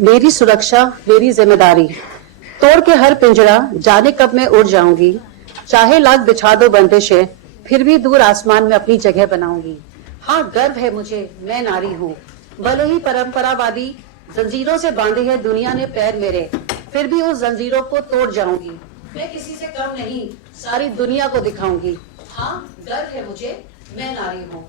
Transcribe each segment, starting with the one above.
मेरी सुरक्षा मेरी जिम्मेदारी, तोड़ के हर पिंजरा जाने कब मैं उड़ जाऊंगी, चाहे लाख बिछा दो बंदिशें फिर भी दूर आसमान में अपनी जगह बनाऊंगी। हाँ, गर्व है मुझे, मैं नारी हूँ, भले ही परंपरावादी जंजीरों से बांधे है दुनिया ने पैर मेरे, फिर भी उस जंजीरों को तोड़ जाऊंगी। मैं किसी से कम नहीं, सारी दुनिया को दिखाऊंगी। हाँ, गर्व है मुझे, मैं नारी हूँ।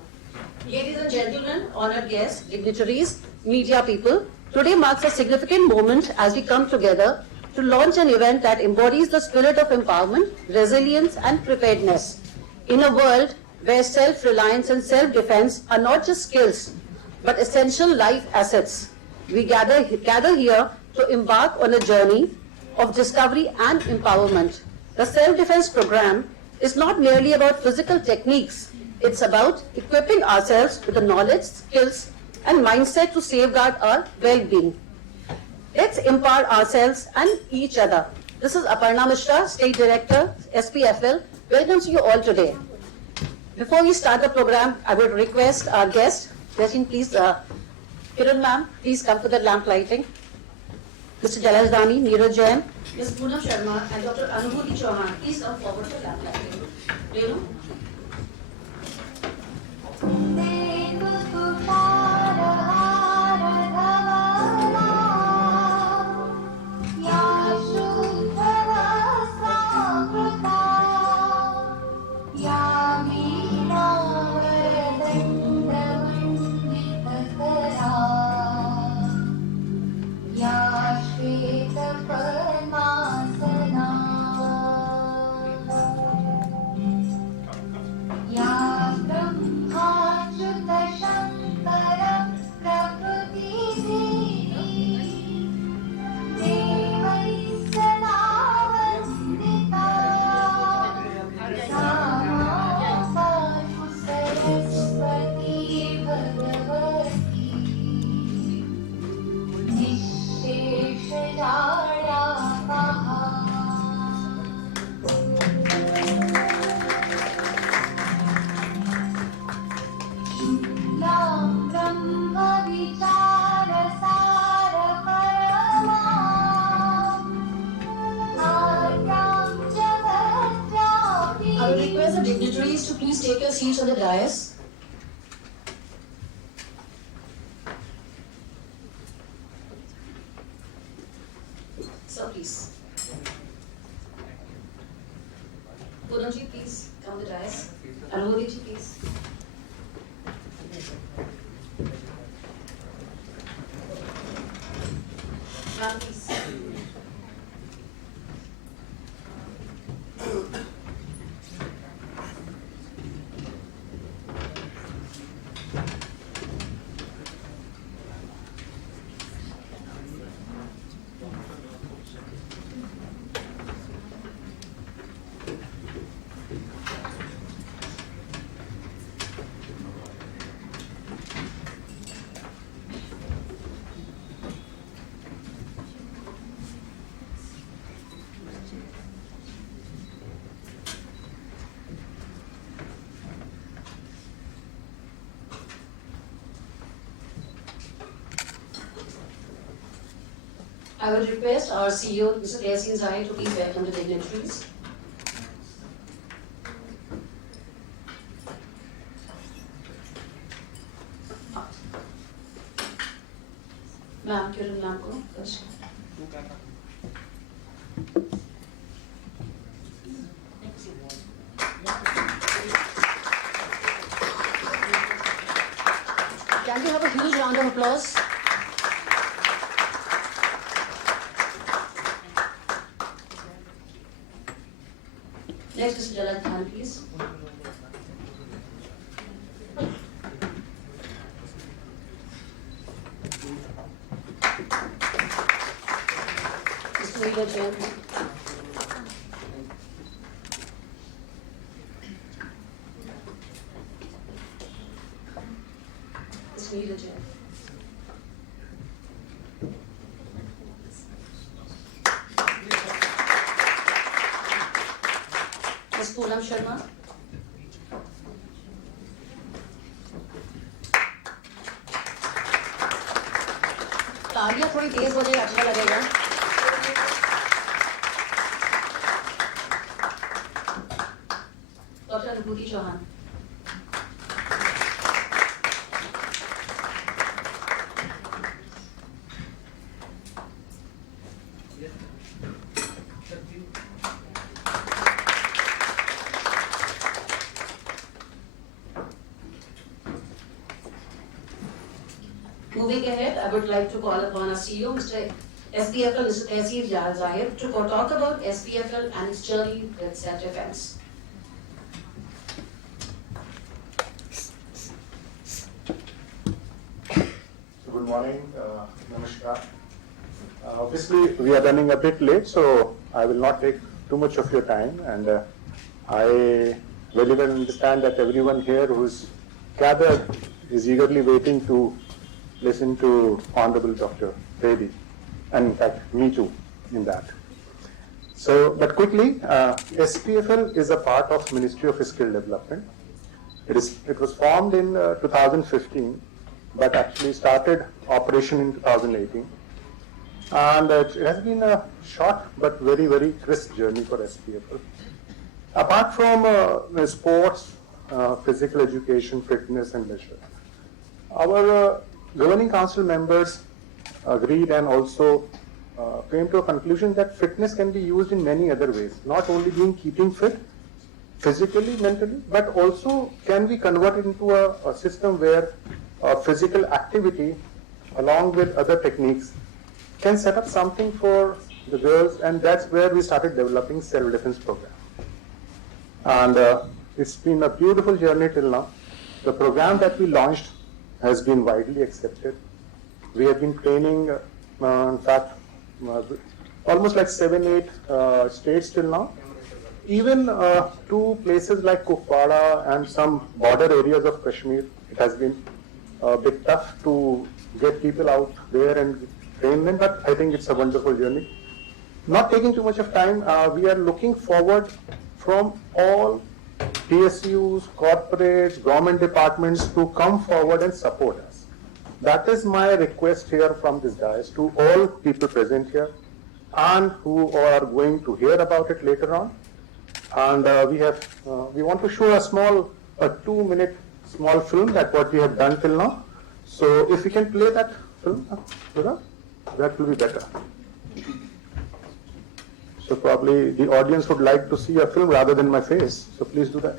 Ladies and gentlemen, honored guests, dignitaries, media people, today marks a significant moment as we come together to launch an event that embodies the spirit of empowerment, resilience and preparedness. In a world where self-reliance and self-defense are not just skills, but essential life assets, we gather here to embark on a journey of discovery and empowerment. The self-defense program is not merely about physical techniques. It's about equipping ourselves with the knowledge, skills, and mindset to safeguard our well-being. Let's empower ourselves and each other. This is Aparna Mishra, State Director, SPFL. Welcome to you all today. Before we start the program, I would request our guest, please, Kiran ma'am, please come for the lamp lighting. Mr. Jalaj Dani, Neeraj Jain, Ms. Poonam Sharma, and Dr. Anubhuti Chauhan, please come forward for lamp lighting. Renu? I will request the dignitaries to please take your seats on the dais. So please. Poonamji, please come to the dais. Anubhuti, please. Ma'am, please. I would request our CEO, Mr. Yasin Zahid, to please welcome the dignitaries. Ma'am, Kiran ma'am ko first. Can we have a huge round of applause? Next, Mr. Jalaj Khan, please. Mr. Neeraj Jain. Mr. Neeraj Jain. Ms. Poonam Sharma. तालियां थोड़ी तेज हो जाए, अच्छा लगेगा। डॉक्टर अनुभूति Chauhan. Moving ahead, I would like to call upon our CEO, Mr. SPFL-SC Zahir, to talk about SPFL and its journey with self-defense. Good morning, Namaskar. Obviously, we are running a bit late, so I will not take too much of your time. And I very well understand that everyone here who's gathered is eagerly waiting to listen to Honorable Dr. Bedi, and in fact, me too, in that. So, but quickly, SPFL is a part of Ministry of Skill Development. It was formed in 2015, but actually started operation in 2018. And it has been a short but very, very crisp journey for SPFL. Apart from sports, physical education, fitness and leisure, our governing council members agreed and also came to a conclusion that fitness can be used in many other ways, not only being keeping fit physically, mentally, but also can be converted into a system where physical activity along with other techniques can set up something for the girls, and that's where we started developing self-defense program. And it's been a beautiful journey till now. The program that we launched has been widely accepted. We have been training, in fact, almost like 7-8 states till now. Even to places like Kupwara and some border areas of Kashmir, it has been a bit tough to get people out there and train them, but I think it's a wonderful journey. Not taking too much of time, we are looking forward from all PSUs, corporates, government departments to come forward and support us. That is my request here from this dais to all people present here and who are going to hear about it later on. And we want to show a 2-minute small film that what we have done till now. So if we can play that film, that will be better. So probably the audience would like to see a film rather than my face. So please do that.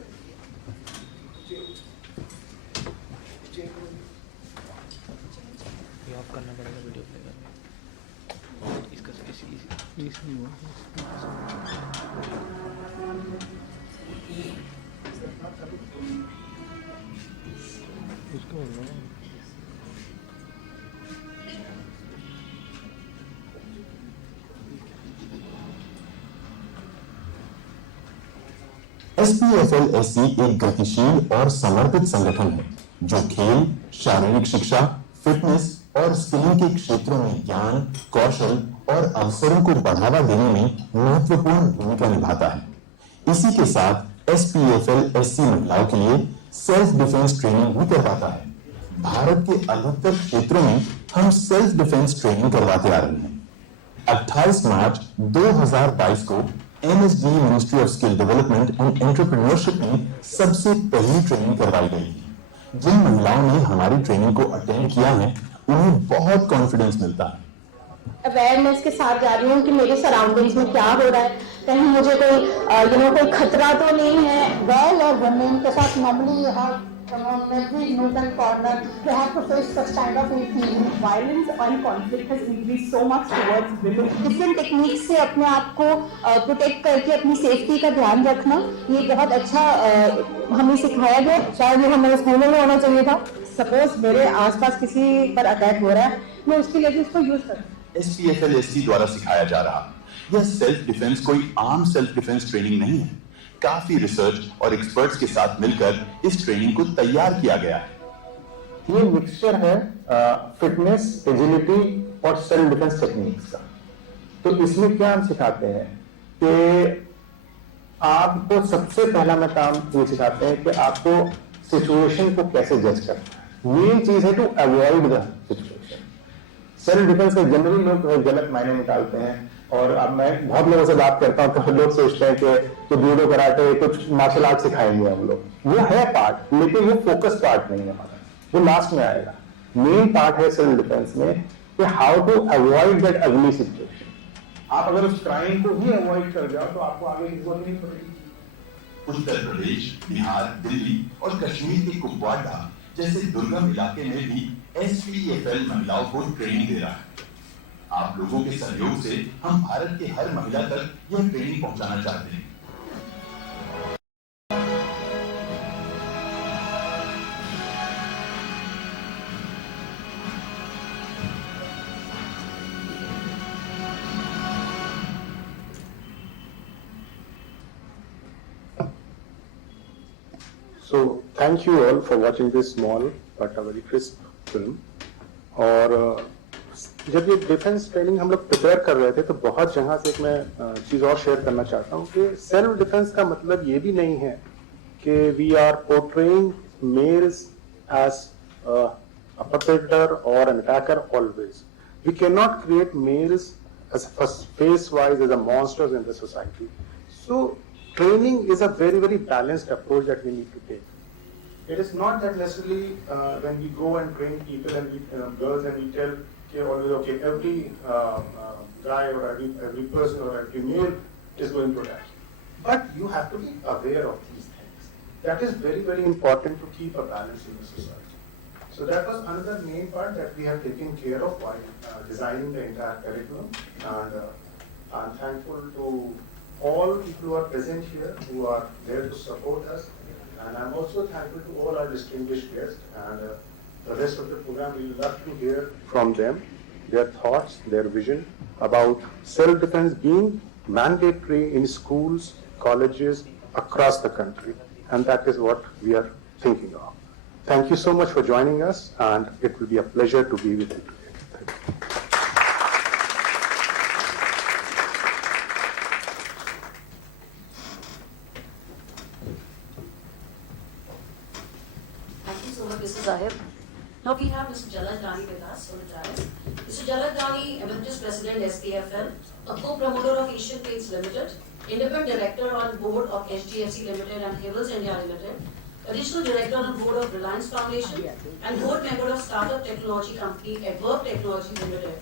SPFL-SC एक गतिशील और समर्पित संगठन है जो खेल, शारीरिक शिक्षा, फिटनेस और स्किलिंग के क्षेत्रों में ज्ञान, कौशल और अवसरों को बढ़ावा देने में महत्वपूर्ण भूमिका निभाता है। इसी के साथ SPFL-SC महिलाओं के लिए सेल्फ डिफेंस ट्रेनिंग भी करवाता है। भारत के अधिकतर क्षेत्रों में हम सेल्फ डिफेंस ट्रेनिंग करवाते आ रहे हैं। 28 मार्च 2022 को MSD ministry of skill development and entrepreneurship में सबसे पहली ट्रेनिंग करवाई गई। जिन महिलाओं ने हमारी ट्रेनिंग को अटेंड किया है उन्हें बहुत कॉन्फिडेंस मिलता है। अवेयरनेस के साथ जा रही हूँ कि मेरे सराउंडिंग्स में क्या हो रहा है, कहीं मुझे कोई खतरा तो नहीं है। गर्ल और वुमेन के साथ normally you have every nook and corner they have to face such kind of violence and conflict has increased so much towards women. Different techniques से अपने आप को प्रोटेक्ट करके अपनी सेफ्टी का ध्यान रखना, ये बहुत अच्छा हमें सिखाया गया। शायद ये हमारे स्कूलों में होना चाहिए था। सपोज मेरे आसपास किसी पर अटैक हो रहा है, मैं उसके लिए भी इसको यूज करूँ। SPFL-SC द्वारा सिखाया जा रहा यह सेल्फ डिफेंस कोई आम सेल्फ डिफेंस ट्रेनिंग नहीं है। काफी रिसर्च और एक्सपर्ट्स के साथ मिलकर इस ट्रेनिंग को तैयार किया गया है। ये मिक्सचर है फिटनेस, एजिलिटी और सेल्फ डिफेंस टेक्निक्स का। तो इसमें क्या हम सिखाते हैं कि आपको सबसे पहला मैं काम ये सिखाते हैं कि आपको सिचुएशन को कैसे जज करना है। मेन चीज है to avoid the situation. Self defence का जनरली लोग गलत मायने निकालते हैं, और अब मैं बहुत लोगों से बात करता हूँ तो लोग सोचते हैं कि जूडो कराटे कुछ मार्शल आर्ट सिखाएंगे हम लोग, वो है पार्ट, लेकिन वो फोकस पार्ट नहीं है हमारा, वो लास्ट में आएगा। मेन पार्ट है सेल्फ डिफेंस में कि हाउ टू अवॉइड दैट अगली सिचुएशन। आप अगर उस क्राइम को ही अवॉइड कर जाओ तो आपको आगे की जरूरत नहीं पड़ेगी। उत्तर प्रदेश, बिहार, दिल्ली और कश्मीर के कुपवाड़ा जैसे दुर्गम इलाके में भी SPFL महिलाओं को ट्रेनिंग दे रहा है। आप लोगों के सहयोग से हम भारत के हर महिला तक यह ट्रेनिंग पहुंचाना चाहते हैं। So thank you all for watching this small but a very crisp film. और जब ये डिफेंस ट्रेनिंग हम लोग प्रिपेयर कर रहे थे तो बहुत जगह से एक मैं चीज़ और शेयर करना चाहता हूँ कि सेल्फ डिफेंस का मतलब ये भी नहीं है कि we are portraying males as a perpetrator or an attacker always. We cannot create males as face-wise as a monsters in the society. So training is a very, very balanced approach that we need to take. It is not that necessarily when we go and train people and girls and we tell always, okay, every guy or every person or every male is going to die. But you have to be aware of these things. That is very, very important to keep a balance in the society. So that was another main part that we have taken care of while designing the entire curriculum. And I'm thankful to all people who are present here, who are there to support us. And I'm also thankful to all our distinguished guests. And the rest of the program, we love to hear from them, their thoughts, their vision about self-defense being mandatory in schools, colleges, across the country. And that is what we are thinking of. Thank you so much for joining us, and it will be a pleasure to be with you today. Thank you. Thank you so much, Mr. Zahir. Now we have Mr. Jalaj Dani with us on the dais. Mr. Jalaj Dani, Emeritus President, SPFL, a co-promoter of Asian Paints Limited, independent director on board of HDFC Limited and Havels India Limited, additional director on the board of Reliance Foundation, and board member of startup technology company Adverb Technology Limited,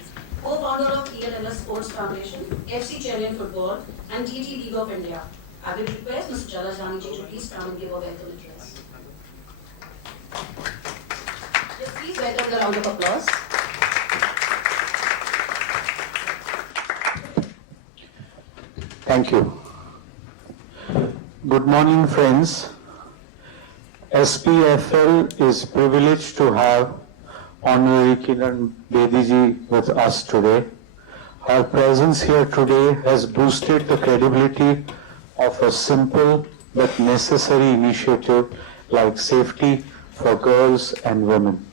co-founder of ELMS Sports Foundation, FC Chennai Football, and TT League of India. I will request Mr. Jalaj Dani ji to please come and give a welcome address. Just please welcome the round of applause. Thank you. Good morning, friends. SPFL is privileged to have Honorary Kiran Bedi ji with us today. Her presence here today has boosted the credibility of a simple but necessary initiative like safety for girls and women.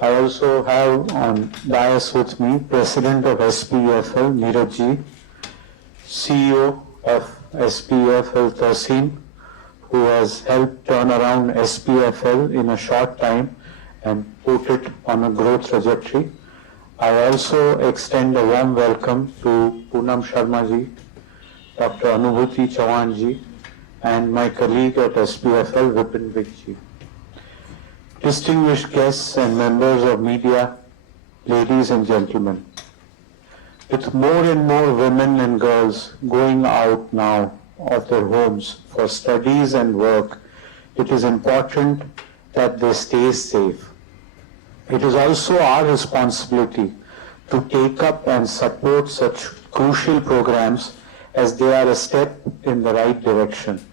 I also have on dais with me President of SPFL, Neeraj ji, CEO of SPFL Tahsin, who has helped turn around SPFL in a short time and put it on a growth trajectory. I also extend a warm welcome to Poonam Sharma ji, Dr. Anubhuti Chauhan ji, and my colleague at SPFL, Vipin Vig ji. Distinguished guests and members of media, ladies and gentlemen, with more and more women and girls going out now of their homes for studies and work, it is important that they stay safe. It is also our responsibility to take up and support such crucial programs as they are a step in the right direction.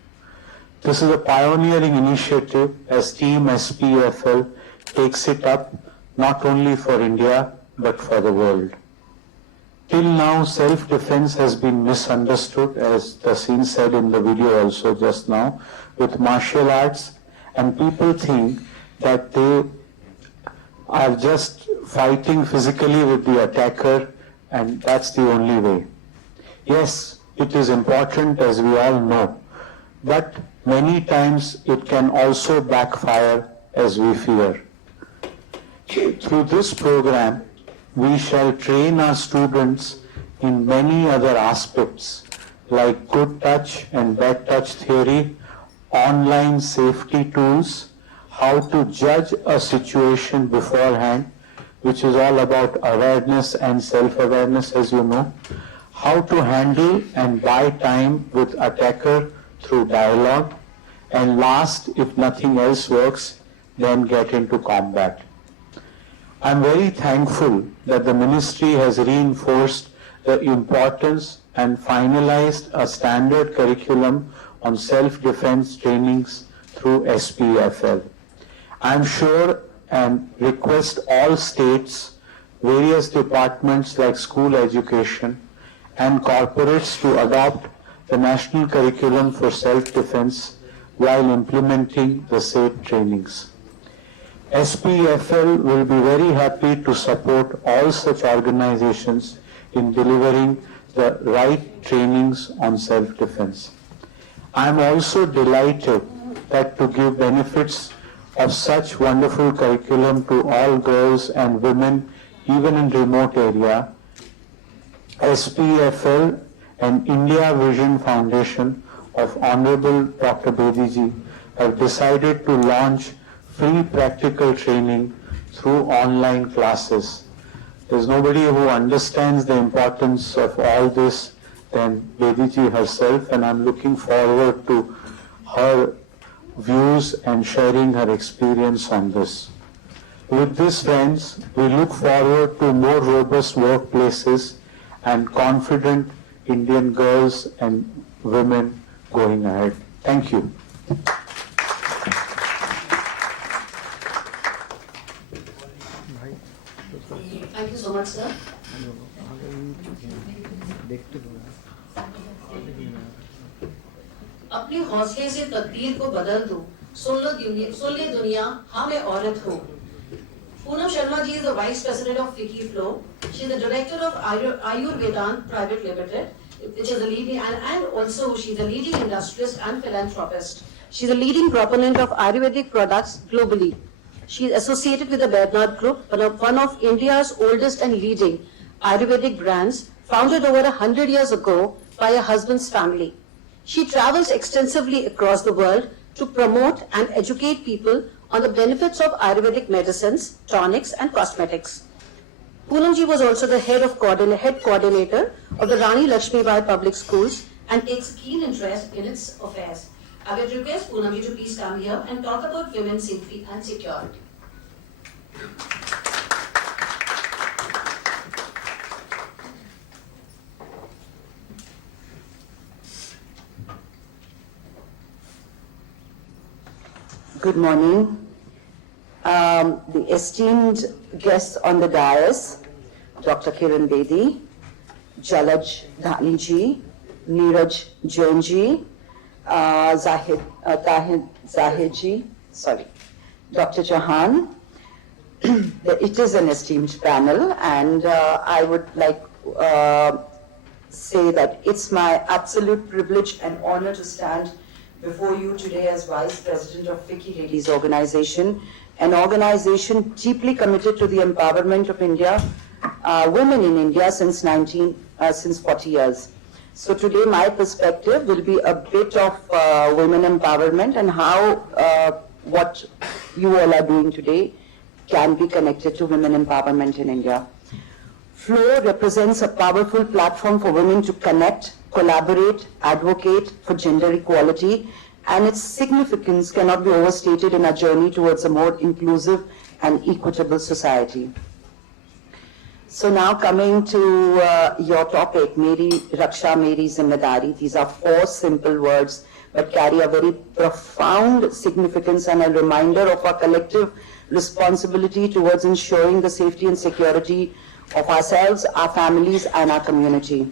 This is a pioneering initiative as Team SPFL takes it up not only for India but for the world. Till now, self-defense has been misunderstood, as Tahsin said in the video also just now, with martial arts, and people think that they are just fighting physically with the attacker and that's the only way. Yes, it is important, as we all know, but many times it can also backfire as we fear. Through this program, we shall train our students in many other aspects like good touch and bad touch theory, online safety tools, how to judge a situation beforehand, which is all about awareness and self-awareness, as you know, how to handle and buy time with attacker through dialogue, and last, if nothing else works, then get into combat. I'm very thankful that the ministry has reinforced the importance and finalized a standard curriculum on self-defense trainings through SPEFL. I'm sure and request all states, various departments like school education and corporates to adopt the national curriculum for self-defense while implementing the said trainings. SPEFL will be very happy to support all such organizations in delivering the right trainings on self-defense. I am also delighted that to give benefits of such wonderful curriculum to all girls and women, even in remote area, SPEFL and India Vision Foundation of Honorable Dr. Bedi ji have decided to launch free practical training through online classes. There's nobody who understands the importance of all this than Bedi ji herself, and I'm looking forward to her views and sharing her experience on this. With this, friends, we look forward to more robust workplaces and confident Indian girls and women going ahead. Thank you. Thank you so much, sir. अपने हौसले से तकदीर को बदल दो, सुन ले दुनिया, हाँ मैं औरत हूँ. Poonam Sharma ji is the Vice President of FICCI-FLO. She is the Director of Ayurvedant Private Limited, which is a leading, and also she is a leading industrialist and philanthropist. She is a leading proponent of Ayurvedic products globally. She is associated with the Bernard Group, one of India's oldest and leading Ayurvedic brands, founded over 100 years ago by her husband's family. She travels extensively across the world to promote and educate people on the benefits of Ayurvedic medicines, tonics and cosmetics. Poonam ji was also the head coordinator of the Rani Lakshmibai Public Schools and takes keen interest in its affairs. I would request Poonam ji to please come here and talk about women's safety and security. Good morning. The esteemed guests on the dais, Dr. Kiran Bedi, Jalaj Dhani ji, Neeraj Jain ji, Zahid ji, Dr. Jahan. It is an esteemed panel, and I would like say that it's my absolute privilege and honor to stand before you today as Vice President of FICCI Ladies Organization, an organization deeply committed to the empowerment of women in India since 40 years. So today my perspective will be a bit of women empowerment and how what you all are doing today can be connected to women empowerment in India. FLO represents a powerful platform for women to connect, collaborate, advocate for gender equality, and its significance cannot be overstated in our journey towards a more inclusive and equitable society. So now coming to your topic, Meri Raksha, Meri Zimmedari. These are 4 simple words but carry a very profound significance and a reminder of our collective responsibility towards ensuring the safety and security of ourselves, our families, and our community.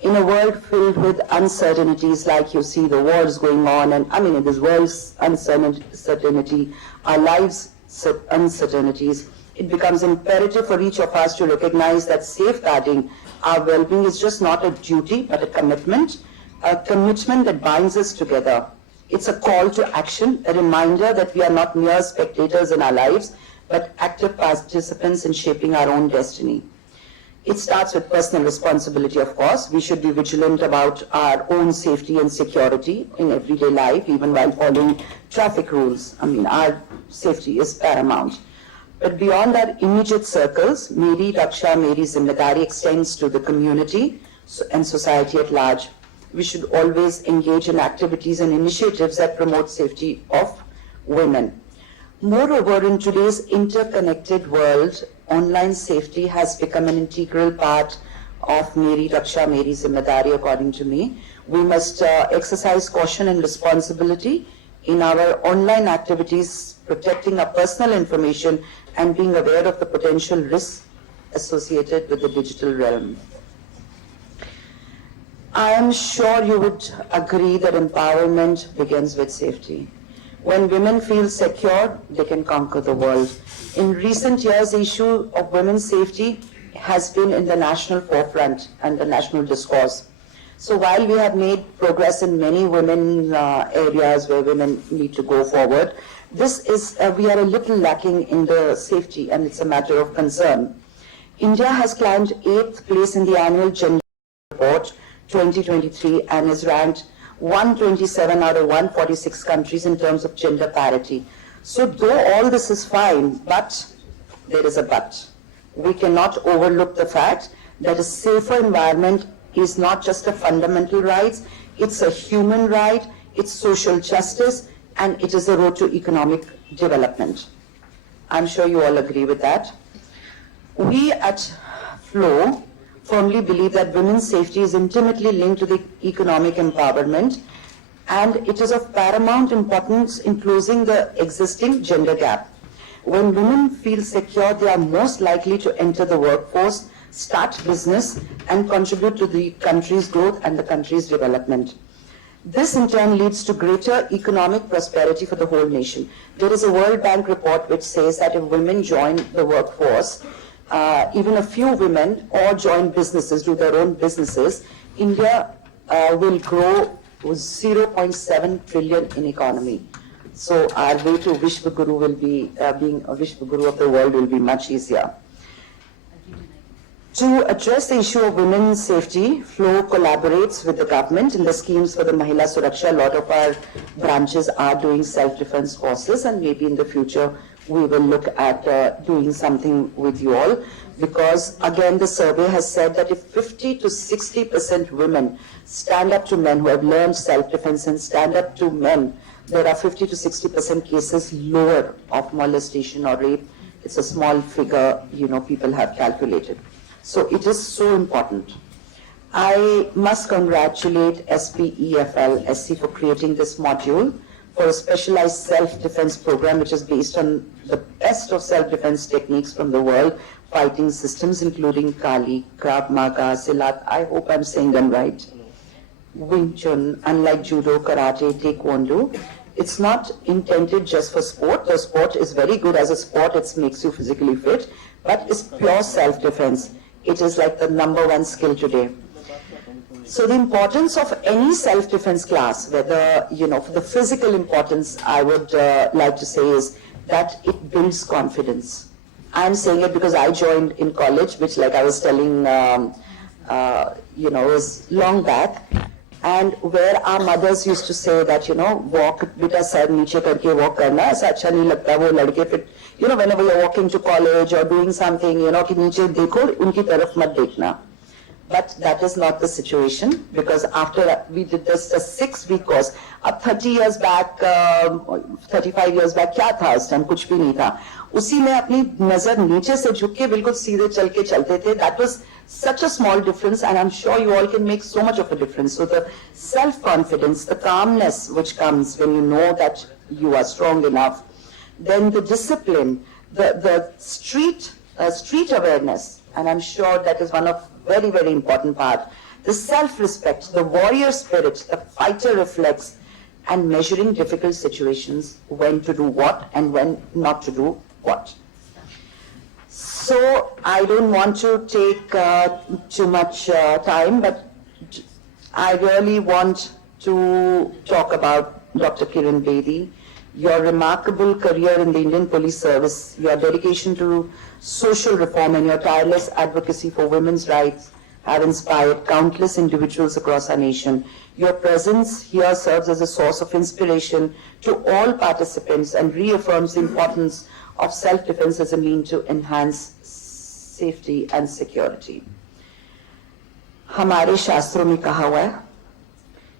In a world filled with uncertainties, like you see the wars going on, and in this world's uncertainty, our lives' uncertainties, it becomes imperative for each of us to recognize that safeguarding our well-being is just not a duty, but a commitment that binds us together. It's a call to action, a reminder that we are not mere spectators in our lives, but active participants in shaping our own destiny. It starts with personal responsibility, of course. We should be vigilant about our own safety and security in everyday life, even while following traffic rules. I mean, our safety is paramount. But beyond our immediate circles, Meri Raksha, Meri Zimmedari extends to the community and society at large. We should always engage in activities and initiatives that promote safety of women. Moreover, in today's interconnected world, online safety has become an integral part of Meri Raksha, Meri Zimmedari, according to me. We must exercise caution and responsibility in our online activities, protecting our personal information and being aware of the potential risks associated with the digital realm. I am sure you would agree that empowerment begins with safety. When women feel secure, they can conquer the world. In recent years, the issue of women's safety has been in the national forefront and the national discourse. So while we have made progress in many women areas where women need to go forward, this is, we are a little lacking in the safety, and it's a matter of concern. India has climbed 8th place in the annual Gender Report 2023 and is ranked 127 out of 146 countries in terms of gender parity. So though all this is fine, but there is a but. We cannot overlook the fact that a safer environment is not just a fundamental right, it's a human right, it's social justice, and it is a road to economic development. I'm sure you all agree with that. We at FLOW firmly believe that women's safety is intimately linked to the economic empowerment, and it is of paramount importance in closing the existing gender gap. When women feel secure, they are most likely to enter the workforce, start business, and contribute to the country's growth and the country's development. This in turn leads to greater economic prosperity for the whole nation. There is a World Bank report which says that if women join the workforce, even a few women, or join businesses, do their own businesses, India will grow 0.7 trillion in economy. So our way to Vishwa Guru will be, being a Vishwa Guru of the world will be much easier. To address the issue of women's safety, FLOW collaborates with the government in the schemes for the Mahila Suraksha. A lot of our branches are doing self-defense courses, and maybe in the future we will look at doing something with you all, because again the survey has said that if 50 to 60% women stand up to men who have learned self-defense and stand up to men, there are 50 to 60% cases lower of molestation or rape. It's a small figure, you know, people have calculated. So it is so important. I must congratulate SPEFL-SC for creating this module for a specialized self-defense program which is based on the best of self-defense techniques from the world, fighting systems including Kali, Krav Maga, Silat, I hope I'm saying them right, Wing Chun, unlike Judo, Karate, Taekwondo. It's not intended just for sport. The sport is very good as a sport, it makes you physically fit, but it's pure self-defense. It is like the #1 skill today. So the importance of any self-defense class, whether, you know, for the physical importance, I would like to say is that it builds confidence. I'm saying it because I joined in college, which, like I was telling, you know, was long back, and where our mothers used to say that, you know, walk, beta sir niche karke walk karna, aisa acha nahi lagta wo ladke fit, you know, whenever you're walking to college or doing something, you know, ki niche dekho, unki taraf mat dekhna. But that is not the situation, because after we did this a 6-week course, 30 years back, 35 years back, क्या था उस टाइम? कुछ भी नहीं था. उसी में अपनी नजर नीचे से झुक के बिल्कुल सीधे चल के चलते थे. That was such a small difference, and I'm sure you all can make so much of a difference. So the self-confidence, the calmness which comes when you know that you are strong enough, then the discipline, the street awareness, and I'm sure that is one of very, very important part. The self-respect, the warrior spirit, the fighter reflex, and measuring difficult situations, when to do what and when not to do what. So I don't want to take too much time, but I really want to talk about Dr. Kiran Bedi. your remarkable career in the Indian Police Service, your dedication to social reform and your tireless advocacy for women's rights have inspired countless individuals across our nation. Your presence here serves as a source of inspiration to all participants and reaffirms the importance of self-defense as a means to enhance safety and security. हमारे शास्त्रों में कहा हुआ है,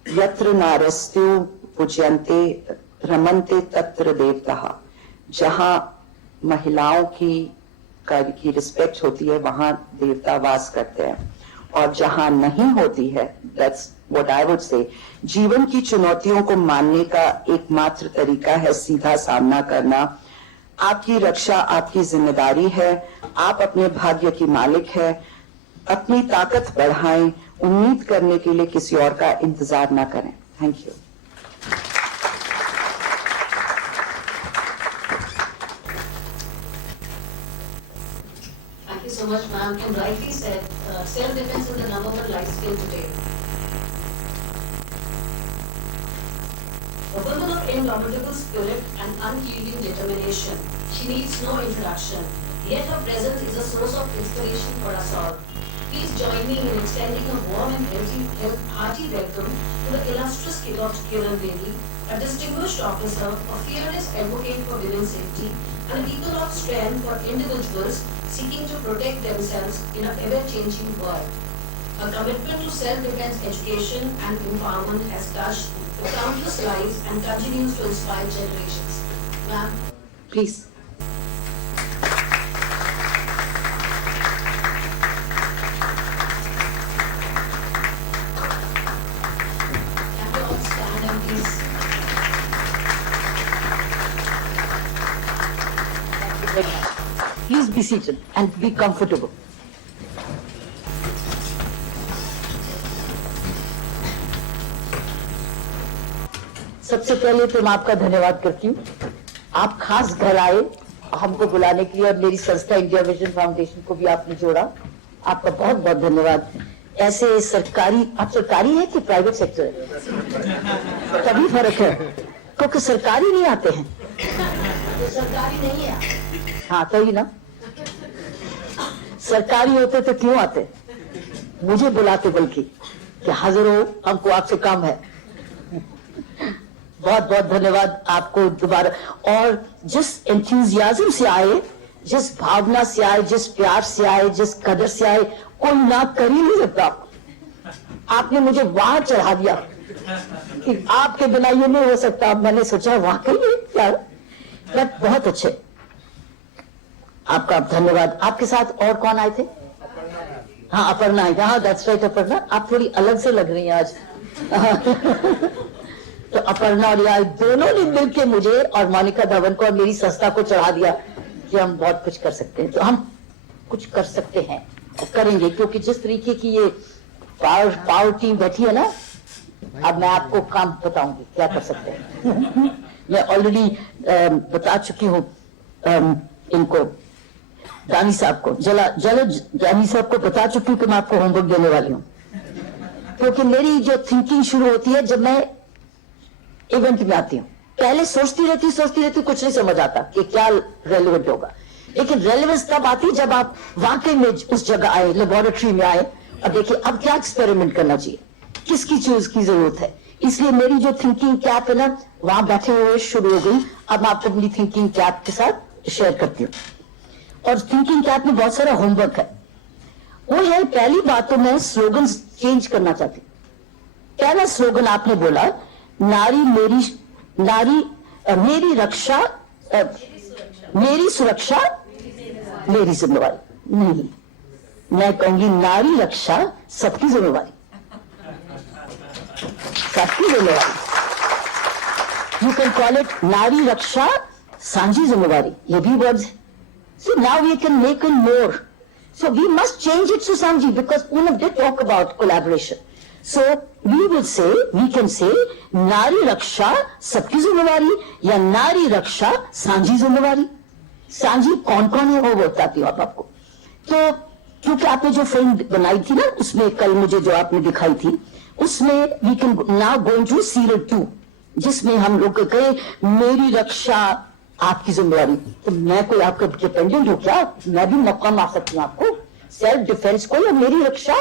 यत्र नारस्त्यो पूज्यन्ते रमन्ते तत्र देवताः, जहां महिलाओं की रिस्पेक्ट होती है वहां देवता वास करते हैं, और जहां नहीं होती है, that's what I would say, जीवन की चुनौतियों को मानने का एकमात्र तरीका है सीधा सामना करना। आपकी रक्षा आपकी जिम्मेदारी है, आप अपने भाग्य की मालिक है, अपनी ताकत बढ़ाएं, उम्मीद करने के लिए किसी और का इंतजार ना करें। Thank you. Thank you so much, ma'am. And rightly said, self-defense is the number one life skill today. A woman of indomitable spirit and unyielding determination, she needs no introduction, yet her presence is a source of inspiration for us all. Please join me in extending a warm and hearty welcome to the illustrious Kiran Bedi, a distinguished officer, a fearless advocate for women's safety, and a beacon of strength for individuals seeking to protect themselves in an ever-changing world. Her commitment to self-defense education and empowerment has touched countless lives and continues to inspire generations. Ma'am, Please. can you all stand and please? Please be seated and be comfortable. सबसे पहले तो मैं आपका धन्यवाद करती हूँ, आप खास घर आए हमको बुलाने के लिए, और मेरी संस्था इंडिया विजन फाउंडेशन को भी आपने जोड़ा, आपका बहुत बहुत धन्यवाद। ऐसे सरकारी, आप सरकारी है कि प्राइवेट सेक्टर है? तभी फर्क है, क्योंकि सरकारी नहीं आते हैं। तो सरकारी नहीं है। हाँ तो ही ना, सरकारी होते तो क्यों आते, मुझे बुलाते बल्कि कि हाजिर हो, हमको आपसे काम है। बहुत बहुत धन्यवाद आपको दोबारा, और जिस एंथुजियाज्म से आए, जिस भावना से आए, जिस प्यार से आए, जिस कदर से आए, कोई ना कर ही नहीं सकता। आपने मुझे वहां चढ़ा दिया कि आपके बिना ये नहीं हो सकता। मैंने सोचा वाकई यार, बट बहुत अच्छे, आपका धन्यवाद। आपके साथ और कौन आए थे? हाँ अपर्णा आई, हाँ दैट्स राइट अपर्णा, आप थोड़ी अलग से लग रही हैं आज। तो अपर्णा और यार दोनों ने मिलकर मुझे और मोनिका धवन को और मेरी संस्था को चढ़ा दिया कि हम बहुत कुछ कर सकते हैं। तो हम कुछ कर सकते हैं और करेंगे, क्योंकि जिस तरीके की ये पावर टीम बैठी है ना, अब मैं आपको काम बताऊंगी क्या कर सकते हैं। मैं ऑलरेडी बता चुकी हूँ इनको, दानी साहब को, दानी साहब को बता चुकी हूँ कि मैं आपको होमवर्क देने वाली हूँ, क्योंकि मेरी जो थिंकिंग शुरू होती है जब मैं इवेंट में आती हूँ। पहले सोचती रहती कुछ नहीं समझ आता कि क्या रेलेवेंट होगा, लेकिन रेलेवेंस तब आती जब आप वाकई में उस जगह आए, लेबोरेटरी में आए और देखिए अब क्या एक्सपेरिमेंट करना चाहिए, किसकी चीज की जरूरत है। इसलिए मेरी जो थिंकिंग कैप है ना, वहां बैठे हुए शुरू हो गई। अब मैं आपको अपनी थिंकिंग कैप के साथ शेयर करती हूँ, और थिंकिंग कैप में बहुत सारा होमवर्क है। वो है, पहली बात तो मैं स्लोगन चेंज करना चाहती हूँ। पहला स्लोगन आपने बोला, नारी मेरी रक्षा, मेरी सुरक्षा मेरी जिम्मेवारी। नहीं, मैं कहूंगी नारी रक्षा सबकी जिम्मेवारी, सबकी जिम्मेवारी। यू कैन कॉल इट नारी रक्षा सांझी जिम्मेवारी, ये भी words. So now we can make it more. So we must change it to Sanji, because Poonam did talk about collaboration. So we will say, we can say, नारी रक्षा सबकी जिम्मेवारी या नारी रक्षा सांझी जिम्मेवारी। सांझी कौन कौन है वो बताती हूँ आपको। तो क्योंकि आपने जो फिल्म बनाई थी ना, उसमें कल मुझे जो आपने दिखाई थी, उसमें we can now go into serial 2, जिसमें हम लोग कहे मेरी रक्षा आपकी जिम्मेदारी, तो मैं कोई आपका डिपेंडेंट हूँ क्या? मैं भी मौका मार सकती हूँ आपको सेल्फ डिफेंस को, या मेरी रक्षा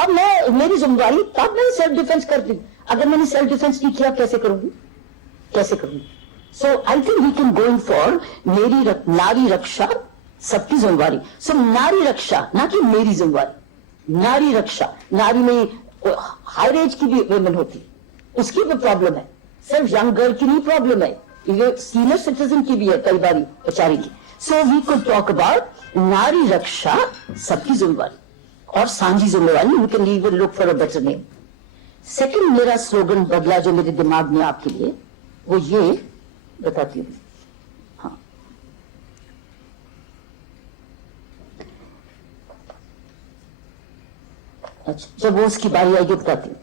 अब मैं मेरी जिम्मेदारी तब मैं सेल्फ डिफेंस करती हूँ। अगर मैंने सेल्फ डिफेंस नहीं किया कैसे करूंगी, कैसे करूंगी? So I think we can going for नारी रक्षा सबकी जिम्मेवारी। सो नारी रक्षा, ना कि मेरी जिम्मेवारी, नारी रक्षा। नारी में हायर एज की भी वुमेन होती, उसकी भी प्रॉब्लम है, सिर्फ यंग गर्ल की नहीं प्रॉब्लम है, ये सीनियर सिटीजन की भी है कई बारी बेचारी की। So we could talk about नारी रक्षा सबकी जिम्मेवारी और सांझी जिम्मेवारी। We can leave look for a better name. Second मेरा स्लोगन बदला जो मेरे दिमाग में आपके लिए, वो ये बताती हूँ। हाँ, अच्छा, जब वो उसकी बारी आएगी बताती हूँ।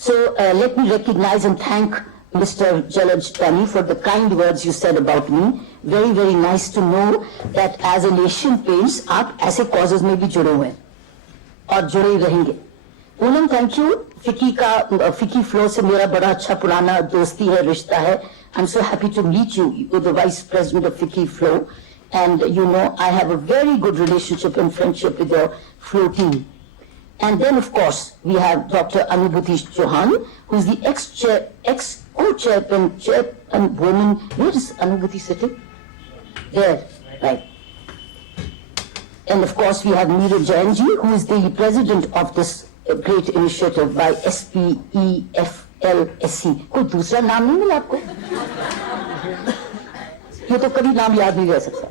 So let me recognize and thank Mr. Jalaj Tani for the kind words you said about me. Very, very nice to know that as an Asian Paints, आप ऐसे causes में भी जुड़े हुए हैं और जुड़े ही रहेंगे। Poonam, thank you. फिकी फ्लो से मेरा बड़ा अच्छा पुराना दोस्ती है, रिश्ता है। I'm so happy to meet you. You're the Vice President of Ficky Flow, and you know I have a very good relationship and friendship with the Flow team. And then, of course, we have Dr. Anubhuti Chauhan, who is the ex-chairwoman. Where is Anubhuti sitting? There, right. And of course, we have Meera Jainji, who is the president of this great initiative by SPEFL-SC. कोई दूसरा नाम नहीं मिला आपको? ये तो कभी नाम याद नहीं रह सकता।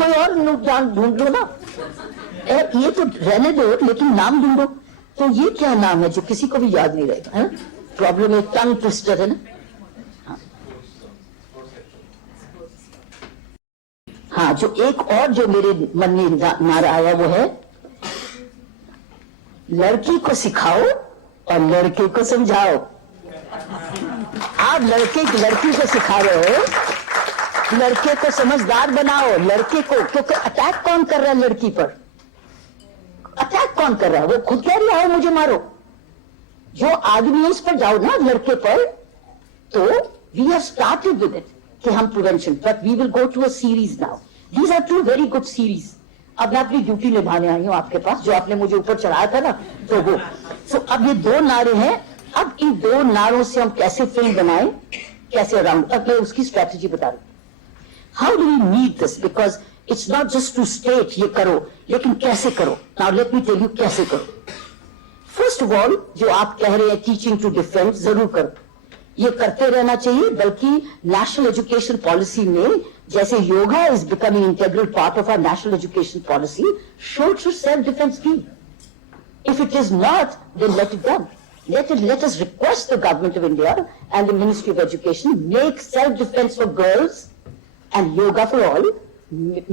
कोई और ढूंढ लो ना। ये तो रहने दो, लेकिन नाम ढूंढो। तो ये क्या नाम है जो किसी को भी याद नहीं रहेगा, है? प्रॉब्लम एक टंग ट्विस्टर है ना। हाँ, जो एक और जो मेरे मन में नारा आया वो है लड़की को सिखाओ और लड़के को समझाओ। आप लड़की को सिखा रहे हो, लड़के को समझदार बनाओ। लड़के को, क्योंकि अटैक कौन कर रहा है लड़की पर? अटैक कौन कर रहा है? वो खुद कह रहा है मुझे मारो। जो आदमी है उस पर जाओ ना, लड़के पर। तो we have started with it कि हम prevention, but we will go to a series now. These are two very good series. अब मैं अपनी ड्यूटी निभाने आई हूं आपके पास, जो आपने मुझे ऊपर चढ़ाया था ना, तो वो। सो अब ये दो नारे हैं। अब इन दो नारों से हम कैसे फिल्म बनाएं, कैसे अराउंड, अब मैं उसकी स्ट्रेटेजी बता रही हूं। How do we meet this? Because it's not just to state ये करो, लेकिन कैसे करो। Now let me tell you कैसे करो। फर्स्ट ऑफ ऑल, जो आप कह रहे हैं टीचिंग टू डिफेंस, जरूर करो, ये करते रहना चाहिए। बल्कि नेशनल एजुकेशन पॉलिसी में जैसे yoga is becoming integral part of our national education policy, so too self defence की। If it is not, then let it done. Let us request the government of India and the Ministry of Education make self-defense for girls and yoga for all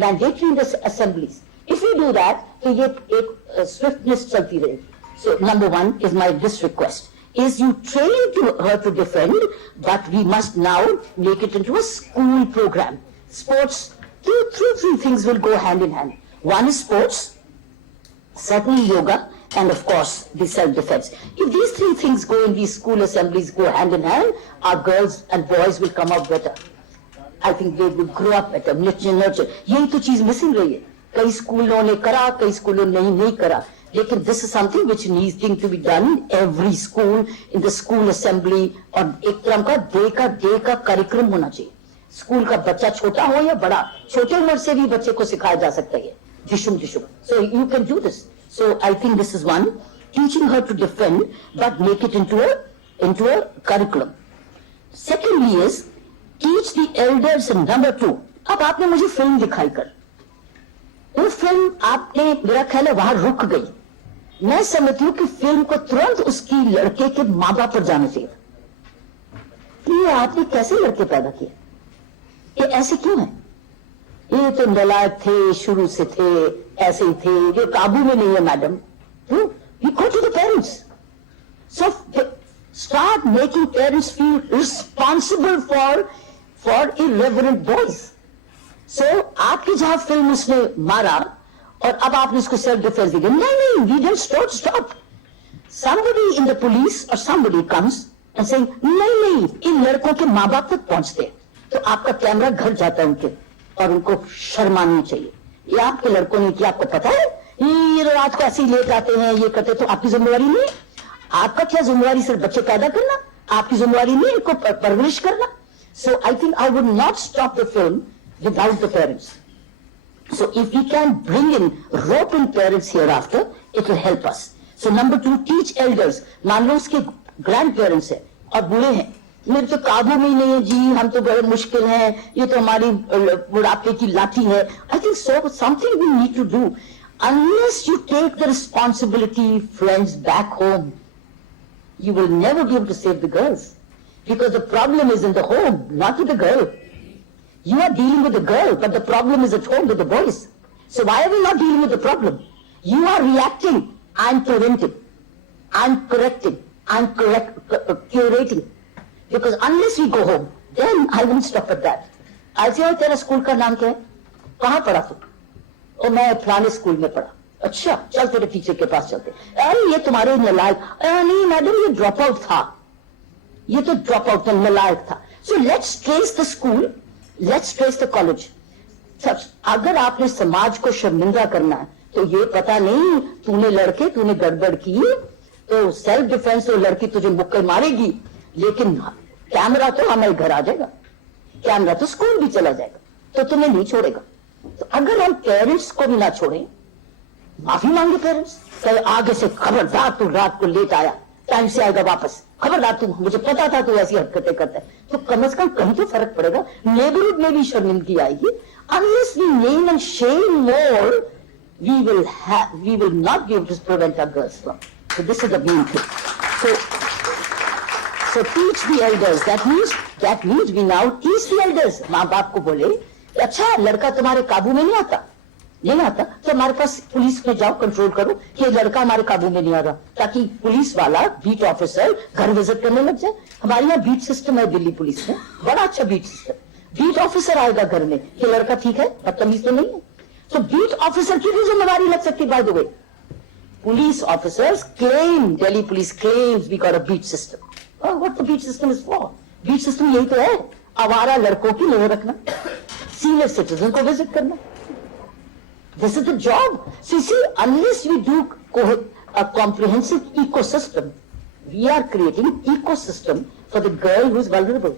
mandatory in the assemblies. If we do that, तो ये एक swiftness चलती रहेगी. So number one is this request is you train her to defend, but we must now make it into a school program. Sports, three things will go hand in hand. One is sports, certainly yoga, and of course the self-defense. If these three things go in these school assemblies, go hand in hand, our girls and boys will come out better. I think they will grow up better, nurture. यही तो चीज मिसिंग रही है। कई स्कूलों ने करा, कई स्कूलों ने नहीं करा। लेकिन this is something which needs to be done in every school, in the school assembly, और एक तरह का डे का कार्यक्रम होना चाहिए। स्कूल का बच्चा छोटा हो या बड़ा, छोटे उम्र से भी बच्चे को सिखाया जा सकता है दिशुम। So you can do this. So I think this is one, teaching her to defend, but make it into a curriculum. Secondly is teach the elders. And number two, अब आपने मुझे फिल्म दिखाई कर, वो फिल्म आपने, मेरा ख्याल है वहां रुक गई। मैं समझती हूँ कि फिल्म को तुरंत उसकी लड़के के माँ बाप पर जाना चाहिए। ये आपने कैसे लड़के पैदा किए? ये ऐसे क्यों है? ये तो नालायक थे, शुरू से थे, ऐसे ही थे, ये काबू में नहीं है madam. You go to the parents. So start making parents feel responsible for irreverent boys. So आपकी जहां फिल्म उसने मारा और अब आपने उसको सेल्फ डिफेंस दी, नहीं, we didn't stop. somebody in the police or somebody comes and saying नहीं इन लड़कों के माँ बाप तक पहुंचते हैं, तो आपका कैमरा घर जाता है उनके और उनको शर्मानी चाहिए। ये आपके लड़कों ने किया, आपको पता है, ये रात को ऐसे ही लेट आते हैं, ये करते, तो आपकी जिम्मेवारी नहीं है। आपका क्या जिम्मेवारी? सिर्फ बच्चे पैदा करना, आपकी जिम्मेवारी नहीं इनको परवरिश करना। So I think I would not stop the film without the parents. So if we can bring in rope in parents hereafter, it will help us. So number 2, teach elders. मान लो उसके ग्रैंड पेरेंट्स है और बूढ़े हैं, मेरे तो काबू में ही नहीं है जी, हम तो बड़े मुश्किल हैं, ये तो हमारी बुढ़ापे की लाठी है। I think so something we need to do. Unless you take the responsibility, friends, back home, you will never be able to save the girls, because the problem is in the home, not with the girl. You are dealing with the girl, but the problem is at home with the boys. So why are we not dealing with the problem? You are reacting, I'm preventing, I'm correcting, I'm curating. Because unless we go home, then I won't stop at that. I'll say, तेरा स्कूल का नाम क्या है? कहाँ पढ़ा तू? और मैं फलाने स्कूल में पढ़ा। अच्छा, चल तेरे टीचर के पास चलते। अरे ये तुम्हारे नलायक, नहीं मैडम ये ड्रॉप आउट था, ये तो ड्रॉप आउट नलायक था। So let's trace the school. Let's trace the college. अगर आपने समाज को शर्मिंदा करना है तो ये पता नहीं तूने लड़के तूने गड़बड़ की तो सेल्फ डिफेंस तो लड़की तुझे मुक्के मारेगी, लेकिन कैमरा तो हमारे घर आ जाएगा, कैमरा तो स्कूल भी चला जाएगा, तो तुम्हें नहीं छोड़ेगा। तो अगर हम पेरेंट्स को भी ना छोड़ें, माफी मांगे पेरेंट्स, कहे आगे से खबरदार तू रात को लेट आया, टाइम से आएगा वापस, खबरदार तू, मुझे पता था तू ऐसी हरकतें करता है, तो कम से कम कहीं तो फर्क पड़ेगा, नेबरहुड में भी शर्मिंदगी आएगी। Unless we name and shame more, we will not be able to prevent our girls from. So this is the main thing. So teach the elders. That means we now teach the elders. माँ बाप को बोले, अच्छा लड़का तुम्हारे काबू में नहीं आता, तो हमारे पास पुलिस में जाओ, कंट्रोल करो कि ये लड़का हमारे काबू में नहीं आ रहा, ताकि पुलिस वाला बीट ऑफिसर घर विजिट करने लग जाए। हमारे यहाँ बीट सिस्टम है दिल्ली पुलिस में, बड़ा अच्छा बीट सिस्टम। बीट ऑफिसर आएगा घर में कि लड़का ठीक है, बदतमीज तो नहीं है, तो बीट ऑफिसर की भी जिम्मेवारी लग सकती है। By the way, police officers claim, Delhi police claims we got a beat system. What the beat system is for? Beat system यही तो है, आवारा लड़कों की नजर रखना, सीनियर सिटीजन को विजिट करना। This is the job. So you see, unless we do a comprehensive ecosystem, we are creating ecosystem for the girl who is vulnerable.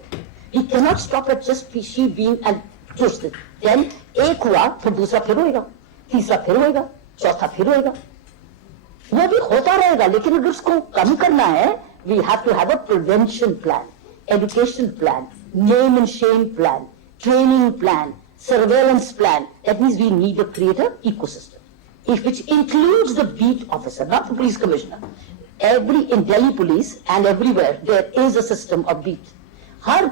We cannot stop at just she being and just then एक हुआ, फिर दूसरा फिर होएगा, तीसरा फिर होएगा, चौथा फिर होएगा, वो भी होता रहेगा। लेकिन अगर उसको कम करना है, we have to have a prevention plan, education plan, name and shame plan, training plan, surveillance plan. That means we need to create an ecosystem, which includes the beat officer, not the police commissioner. In Delhi police and everywhere there is a system of beat. हर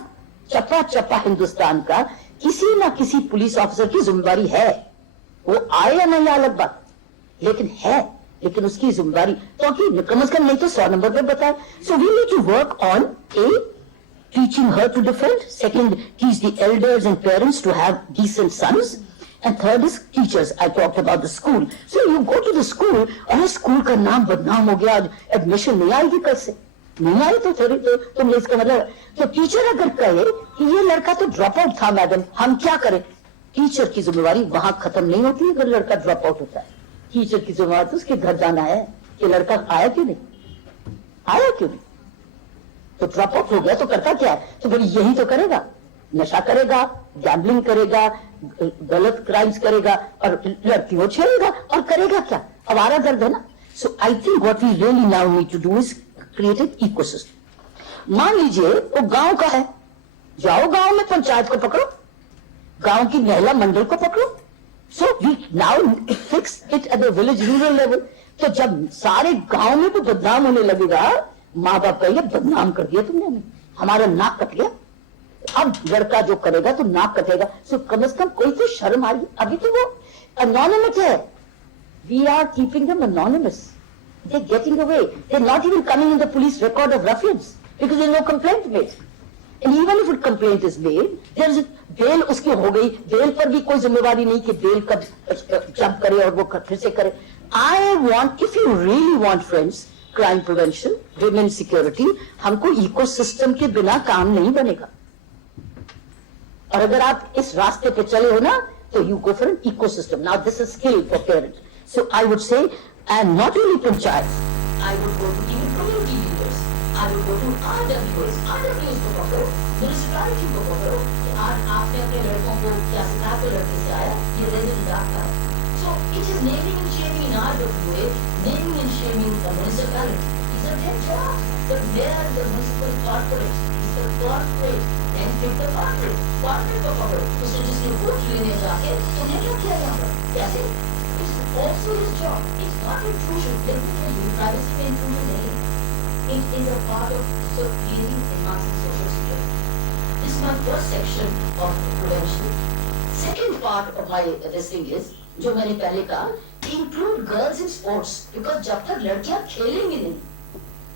चप्पा हिंदुस्तान का किसी ना किसी police officer की जिम्मेदारी है, वो आए या नहीं अलग बात, लेकिन है, लेकिन उसकी जिम्मेदारी तो कम से कम नहीं तो 100 नंबर पे बताए। So we need to work on teaching her to defend. Second, teach the elders and parents to have decent sons. And third is teachers. I talked about the school. So you go to the school, अरे स्कूल का नाम बदनाम हो गया, एडमिशन नहीं आएगी कल से, नहीं आई तो फिर तुम इसका मतलब, तो टीचर अगर कहे कि ये लड़का तो ड्रॉप आउट था मैडम, हम क्या करें? टीचर की जिम्मेवारी वहां खत्म नहीं होती अगर लड़का ड्रॉप आउट होता है। टीचर की जिम्मेवारी तो उसके घर जाना है कि लड़का आया क्यों नहीं, तो ड्रॉप आउट हो गया तो करता क्या है? तो फिर यही तो करेगा, नशा करेगा, गैम्बलिंग करेगा, गलत क्राइम्स करेगा और लड़कियों छेड़ेगा और करेगा क्या? आवारा गर्द है ना। So I think what we really now need to do is create an ecosystem. मान लीजिए वो गांव का है, जाओ गांव में पंचायत को पकड़ो, गांव की महिला मंडल को पकड़ो। So we now fix it at the village rural level. तो जब सारे गांव में तो बदनाम होने लगेगा, माँ बाप कहेंगे बदनाम कर दिया तुमने हमें, हमारा नाक कट गया, अब लड़का जो करेगा तो नाक कटेगा। सो कम से कम कोई तो शर्म आ रही। अभी तो वो अनोनिमस है, we are keeping them anonymous, they are getting away, they are not even coming in the police record of ruffians because there is no complaint made. And even if it complaint is made, there is bail उसकी हो गई, बेल पर भी कोई जिम्मेवारी नहीं कि बेल कब जंप करे और वो फिर से करे। I want, if you really want friends, crime prevention, women security, हमको इकोसिस्टम के बिना काम नहीं बनेगा। और अगर आप इस रास्ते पे चले हो ना, तो you go for an ecosystem. Now this is skill for parents, so I would से, and not only panchayat, I would go to even community leaders. I would go to RWAs को पकड़ो, म्यूनिसिपैलिटी को पकड़ो कि आज आपने अपने लड़कों को क्या सिखा के लड़के से आया, ये रेजिडेंट आपका है। So it is naming and shaming in RWA, naming and shaming the municipality. These are their jobs. The mayor, the municipal corporate, is the corporate, and take the corporate. Corporate को पकड़ो, उसने जिसकी वोट लेने जाके उन्हें क्या किया यहाँ पर? कैसे? It's also his job. It's not intrusion. Let me tell you, privacy में intrusion नहीं है. It is a part of creating enhancing social security. This is my first section of prevention. Second part of my this thing is, जो मैंने पहले कहा, include girls in sports, because जब तक लड़कियां खेलेंगी नहीं,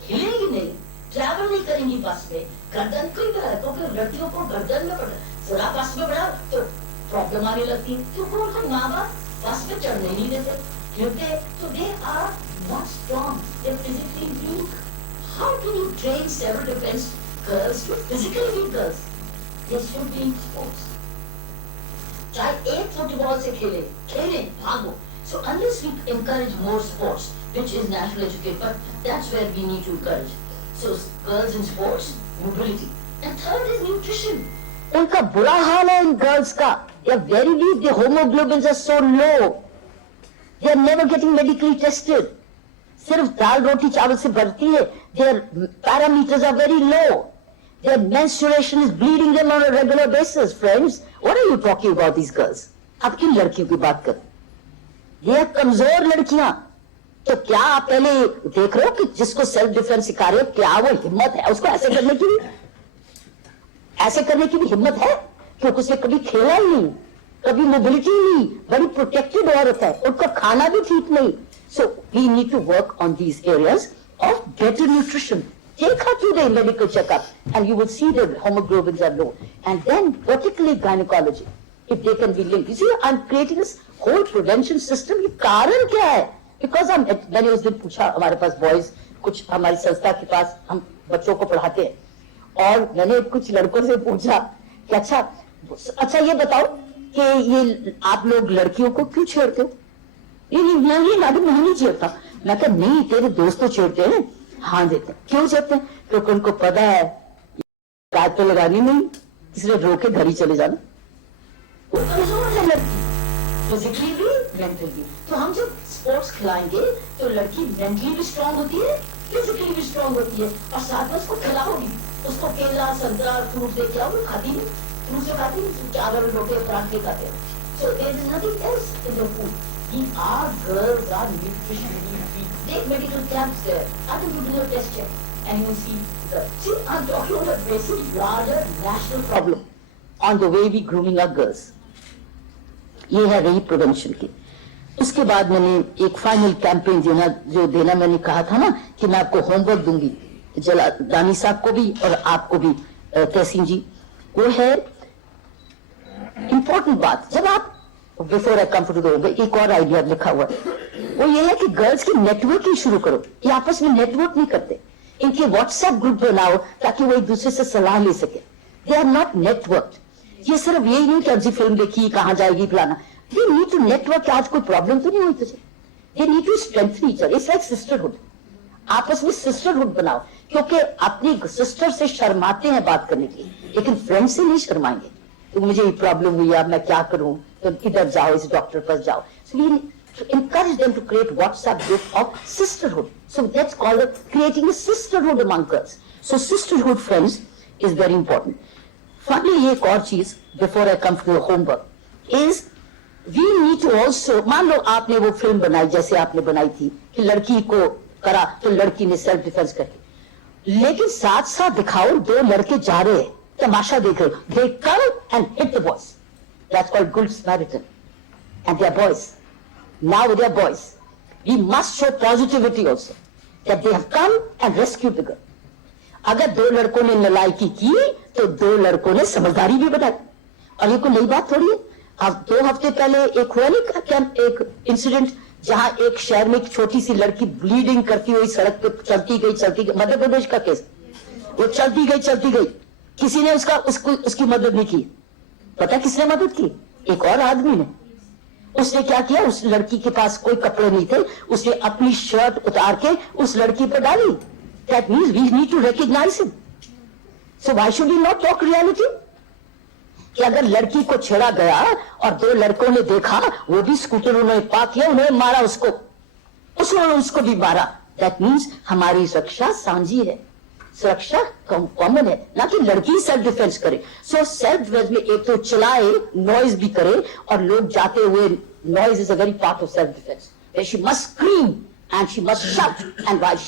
हिलेंगी नहीं, ट्रैवल नहीं करेंगी बस में, गर्दन को ही बढ़ा, तो फिर लड़कियों को गर्दन में पड़ा, जरा बस में बढ़ा तो प्रॉब्लम आने लगती है, क्योंकि उनको माँ बाप बस में चढ़ने नहीं देते, क्योंकि तो they are not strong, they are physically weak. How can you train civil defense girls to physically weak girls? They should be in sports. चाहे एक फुटबॉल से खेले, भागो. So unless we encourage more sports, which is national education, but that's where we need to encourage. So girls in sports, mobility. And third is nutrition. उनका बुरा हाल है in girls का, they are very weak, their hemoglobins are so low, they are never getting medically tested. सिर्फ दाल रोटी चावल से बढ़ती है, their parameters are very low, their menstruation is bleeding them on a regular basis. Friends, what are you talking about these girls? आप किन लड़कियों की बात कर, ये कमजोर लड़कियां, तो क्या आप पहले देख रहे हो कि जिसको सेल्फ डिफेंस सिखा रहे हो, क्या वो हिम्मत है उसको ऐसे करने की भी, ऐसे करने की भी हिम्मत है? क्योंकि उसने कभी खेला ही नहीं, कभी मोबिलिटी नहीं, बड़ी प्रोटेक्टेड औरत है, उनका खाना भी ठीक नहीं. So we need to work on these areas of better nutrition. Take her to the medical checkup and you will see the hemoglobins are low. And then particularly gynecology, if they can be linked. You see, I'm creating this whole prevention system. ये कारण क्या है? Because मैंने उस दिन पूछा, हमारे पास boys, कुछ हमारी संस्था के पास हम बच्चों को पढ़ाते हैं, और मैंने कुछ लड़कों से पूछा कि अच्छा ये बताओ कि ये आप लोग लड़कियों को क्यों छेड़ते हो? नहीं मैडम मैं नहीं छेड़ता. मैं कहा नहीं, तेरे दोस्त तो छेड़ते हैं. हाँ देते. क्यों छेड़ते हैं? क्योंकि उनको पता है काट तो लगानी नहीं, इसलिए रोके घर ही चले जाना. वो कमजोर है लड़की, फिजिकली भी मेंटली भी. तो हम जब स्पोर्ट्स खिलाएंगे तो लड़की मेंटली भी स्ट्रांग होती है, फिजिकली भी स्ट्रांग होती है, और साथ में उसको खिलाओगी, उसको केला संतरा फ्रूट दे के आओ, वो खाती नहीं, फ्रूट से खाती नहीं, चावल रोटी पराठे खाते हैं. So there is nothing else in the food. Our girls are nutritionally weak. Take medical camps there. I think you do a test check and you will see. See, I'm talking about a basic, larger national problem on the way we grooming our girls. ये है रही प्रिवेंशन की. उसके बाद मैंने एक final campaign देना मैंने कहा था ना कि मैं आपको होमवर्क दूंगी, दानी साहब को भी और आपको भी तहसीन जी. वो है इंपॉर्टेंट बात. जब आप before I come to the homework, एक और आइडिया लिखा हुआ है, वो ये है कि गर्ल्स की नेटवर्किंग शुरू करो. ये आपस में नेटवर्क नहीं करते, इनके व्हाट्सएप ग्रुप बनाओ ताकि वो एक दूसरे से सलाह ले सके. They are not network. ये सिर्फ यही नहीं कि अब जी फिल्म देखी कहाँ जाएगी फलाना. They need to network. आज कोई प्रॉब्लम तो नहीं हुई तुझे. They need to strengthen each other. It's like sisterhood. आपस में सिस्टरहुड बनाओ, क्योंकि अपनी सिस्टर से शर्माते हैं बात करने की, लेकिन फ्रेंड से नहीं शर्माएंगे. तो मुझे ये प्रॉब्लम हुई, अब मैं क्या करूं, तो इधर जाओ, इस डॉक्टर पास जाओ. So we encourage them to create WhatsApp group of sisterhood. So that's called creating a sisterhood among girls. So sisterhood, friends, is very important. Finally, एक और चीज before I come to the homework is we need to also, मान लो आपने वो फिल्म बनाई जैसे आपने बनाई थी कि लड़की को करा तो लड़की ने सेल्फ डिफेंस करके, लेकिन साथ साथ दिखाओ दो लड़के जा रहे हैं, तमाशा देख रहे, they come and hit the boys. That's called good Samaritan. And they are boys. Now they are boys. We must show positivity also, that they have come and rescued the girl. अगर दो लड़कों ने नालायकी की तो दो लड़कों ने समझदारी भी बताई. और ये कोई नई बात थोड़ी है. अब 2 हफ्ते पहले एक हुआ नहीं एक इंसिडेंट जहां एक शहर में एक छोटी सी लड़की ब्लीडिंग करती हुई सड़क पे चलती गई, मध्य प्रदेश का केस, वो चलती गई, किसी ने उसकी मदद नहीं की। पता किसने मदद की? एक और आदमी ने। उसने क्या किया, उस लड़की के पास कोई कपड़े नहीं थे, उसने अपनी शर्ट उतार के उस लड़की पर डाली। That means we need to recognise him. So why should we not talk reality? कि अगर लड़की को छेड़ा गया और दो लड़कों ने देखा, वो भी स्कूटर उन्होंने पार्क किया, उन्होंने मारा उसने उसको भी मारा। दैट मीन्स हमारी सुरक्षा सांझी है, सुरक्षा कॉमन है, ना कि लड़की सेल्फ डिफेंस करे। सो सेल्फ डिफेंस में एक तो चलाए, नॉइज भी करे, और लोग जाते हुए, noise is a very part of self defence. She must scream and she must shout, and while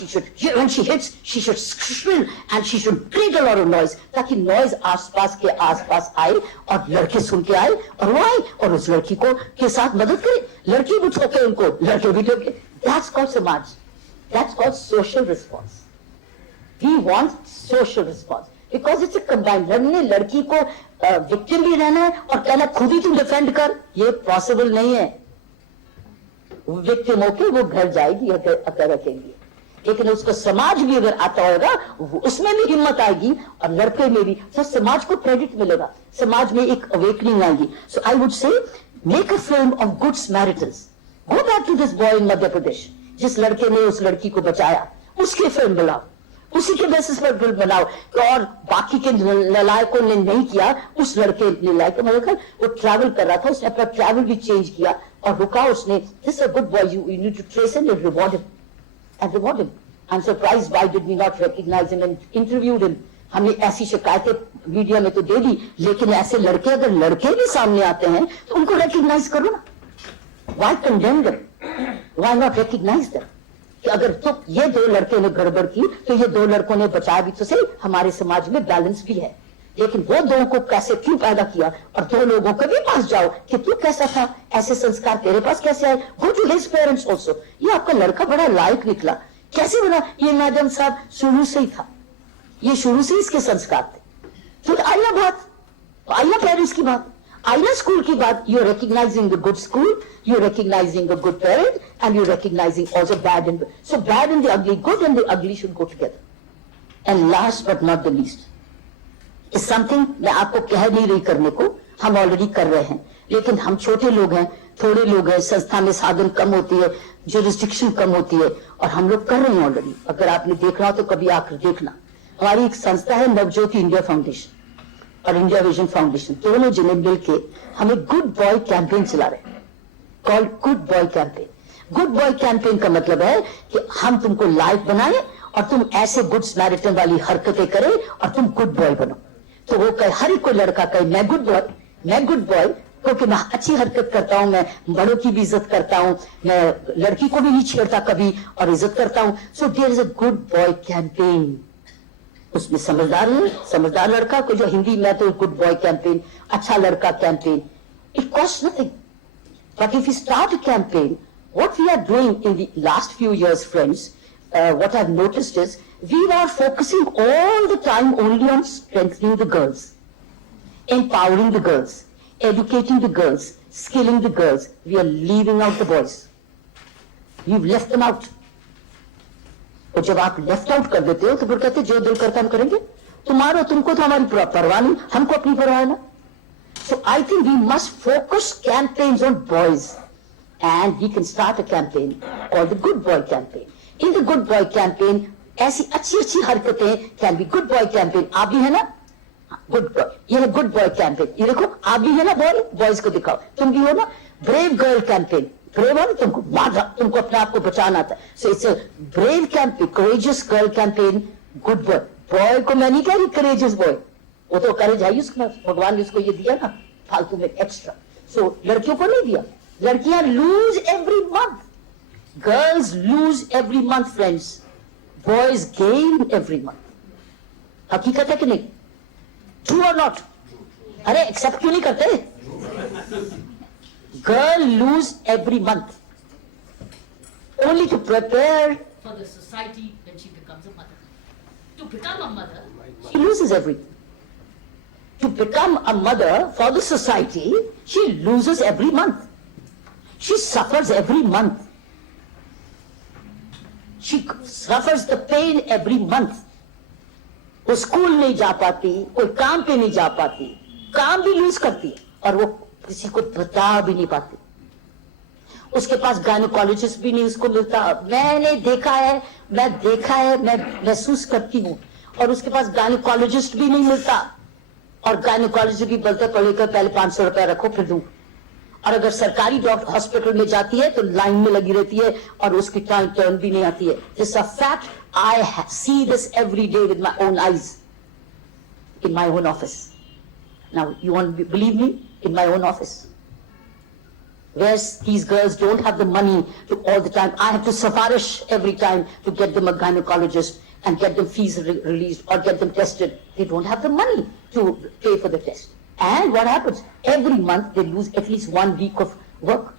when she hits, she should shrill and she should create a lot of noise, ताकि नॉइज आसपास आए और लड़के सुन के आए और वो आए और उस लड़की को के साथ मदद करे। लड़की भी ठोके उनको, लड़के भी ठोके। That's called समाज, that's called social response. We want social response because it's a combined. लड़की को विक्टिम भी रहना है और कहना खुद ही तुम डिफेंड कर, ये पॉसिबल नहीं है। विक्टिम होके वो घर जाएगी अगर रखेंगी, लेकिन उसको समाज भी अगर आता होगा, उसमें भी हिम्मत आएगी और लड़के में भी, तो समाज को क्रेडिट मिलेगा, समाज में एक अवेकनिंग आएगी। So I would say make a film of good Samaritans. Go back to this boy in Madhya Pradesh, जिस लड़के ने उस लड़की को बचाया, उसकी फिल्म बनाओ, उसी के बेसिस पर फिल्म बनाओ। और बाकी के नलायकों ने नहीं किया, उस लड़के नलायक मतलब वो ट्रैवल कर रहा था, उसने अपना ट्रैवल भी चेंज किया और रुका उसने। This a good boy, you need to trace him and reward him. I am surprised why did we not recognise him and interviewed him. हमने ऐसी शिकायतें मीडिया में तो दे दी, लेकिन ऐसे लड़के अगर लड़के भी सामने आते हैं तो उनको रिकॉग्नाइज करो ना। Why condemn them, why not recognise them? कि अगर तो ये दो लड़के ने गड़बड़ की तो ये दो लड़कों ने बचाया भी तो सही, हमारे समाज में बैलेंस भी है। लेकिन वो दो को कैसे क्यों पैदा किया, और दो लोगों के भी पास जाओ कि तू कैसा था, ऐसे संस्कार तेरे पास कैसे आए, go to his parents also. ये आपका लड़का बड़ा लायक निकला, कैसे बना? ये मैडम साहब शुरू से ही था, ये शुरू से इसके संस्कार थे। फिर आइना बात, आइना पेरेंट्स की बात, आइना स्कूल की बात। You are recognising the good school, you are recognising the good parent, and you're recognizing also bad and so bad and the ugly, good and the ugly should go together. And last but not the least is something मैं आपको कह नहीं रही करने को, हम ऑलरेडी कर रहे हैं, लेकिन हम छोटे लोग हैं, थोड़े लोग हैं, संस्था में साधन कम होती है, जुरिस्डिक्शन कम होती है, और हम लोग कर रहे हैं ऑलरेडी। अगर आपने देखना हो तो कभी आकर देखना। हमारी एक संस्था है नवज्योति इंडिया फाउंडेशन और इंडिया विजन फाउंडेशन, दोनों जने मिलके हम एक गुड बॉय कैंपेन चला रहे हैं, called good boy campaign. Good boy campaign का मतलब है कि हम तुमको लाइक बनाए और तुम ऐसे गुड समैरिटन वाली हरकतें करे और तुम गुड बॉय बनो। तो वो कहे, हर एक कोई लड़का कहे मैं गुड बॉय क्योंकि मैं अच्छी हरकत करता हूं, मैं बड़ों की भी इज्जत करता हूं, मैं लड़की को भी नहीं छेड़ता कभी और इज्जत करता हूं। So there is a good boy campaign. उसमें समझदार लड़का को, जो हिंदी में तो गुड बॉय कैंपेन, अच्छा लड़का campaign. It cost nothing, but if you start a campaign, what we are doing in the last few years, friends, what I've noticed is we are focusing all the time only on strengthening the girls, empowering the girls, educating the girls, skilling the girls. We are leaving out the boys. We've left them out. और जब आप left out कर देते हो तो फिर कहते जो दिल करता हम करेंगे, तुम्हारा तुमको तो हमारी परवाह नहीं, हमको अपनी परवाह है ना। So I think we must focus campaigns on boys. And we can start a campaign called the Good Boy Campaign. In the Good Boy Campaign, ऐसी अच्छी हरकतें can be Good Boy Campaign. आप भी है ना गुड बॉय, ये है good boy campaign. ये देखो आप भी है ना बॉय, बॉयज को दिखाओ, तुम भी हो ना। ब्रेव गर्ल कैंपेन, ब्रेव हो ना, तुमको अपने आप को बचाना आता है। So it's a brave campaign, courageous girl campaign, good boy. Boy को मैं नहीं कह रही करेजियस बॉय, वो तो करेज है उसका, भगवान ने उसको ये दिया ना फालतू में एक्स्ट्रा। सो लड़कियों को नहीं दिया। लड़कियां lose every month, girls lose every month friends, boys gain every month. हकीकत है कि नहीं? ट्रू और नॉट? अरे एक्सेप्ट क्यों नहीं करते? Girl lose every month only to prepare for the society when she becomes a mother. To become a mother, she loses everything. To become a mother for the society, she loses every month. She suffers every month. suffers the pain every month. वो स्कूल नहीं जा पाती, कोई काम पे नहीं जा पाती, काम भी लूज करती है और वो किसी को बता भी नहीं पाती. उसके पास गायनोकोलॉजिस्ट भी नहीं उसको मिलता. मैंने देखा है, मैं महसूस करती हूँ. और उसके पास गायनोकोलॉजिस्ट भी नहीं मिलता. और गायनोकोलॉजिस्ट भी बोलता को लेकर पहले 500 रुपया रखो फिर दूं. और अगर सरकारी डॉक्टर हॉस्पिटल में जाती है तो लाइन में लगी रहती है और उसकी टर्न भी नहीं आती है. This a fact. I see this every day with my own eyes in my own office. Now, you want to believe me? In my own office. Where these girls don't have the money to all the time. I have to safarish every time to get them a gynecologist and get them fees released or get them tested. They don't have the money to pay for the test. And what happens? Every month they lose at least 1 week of work.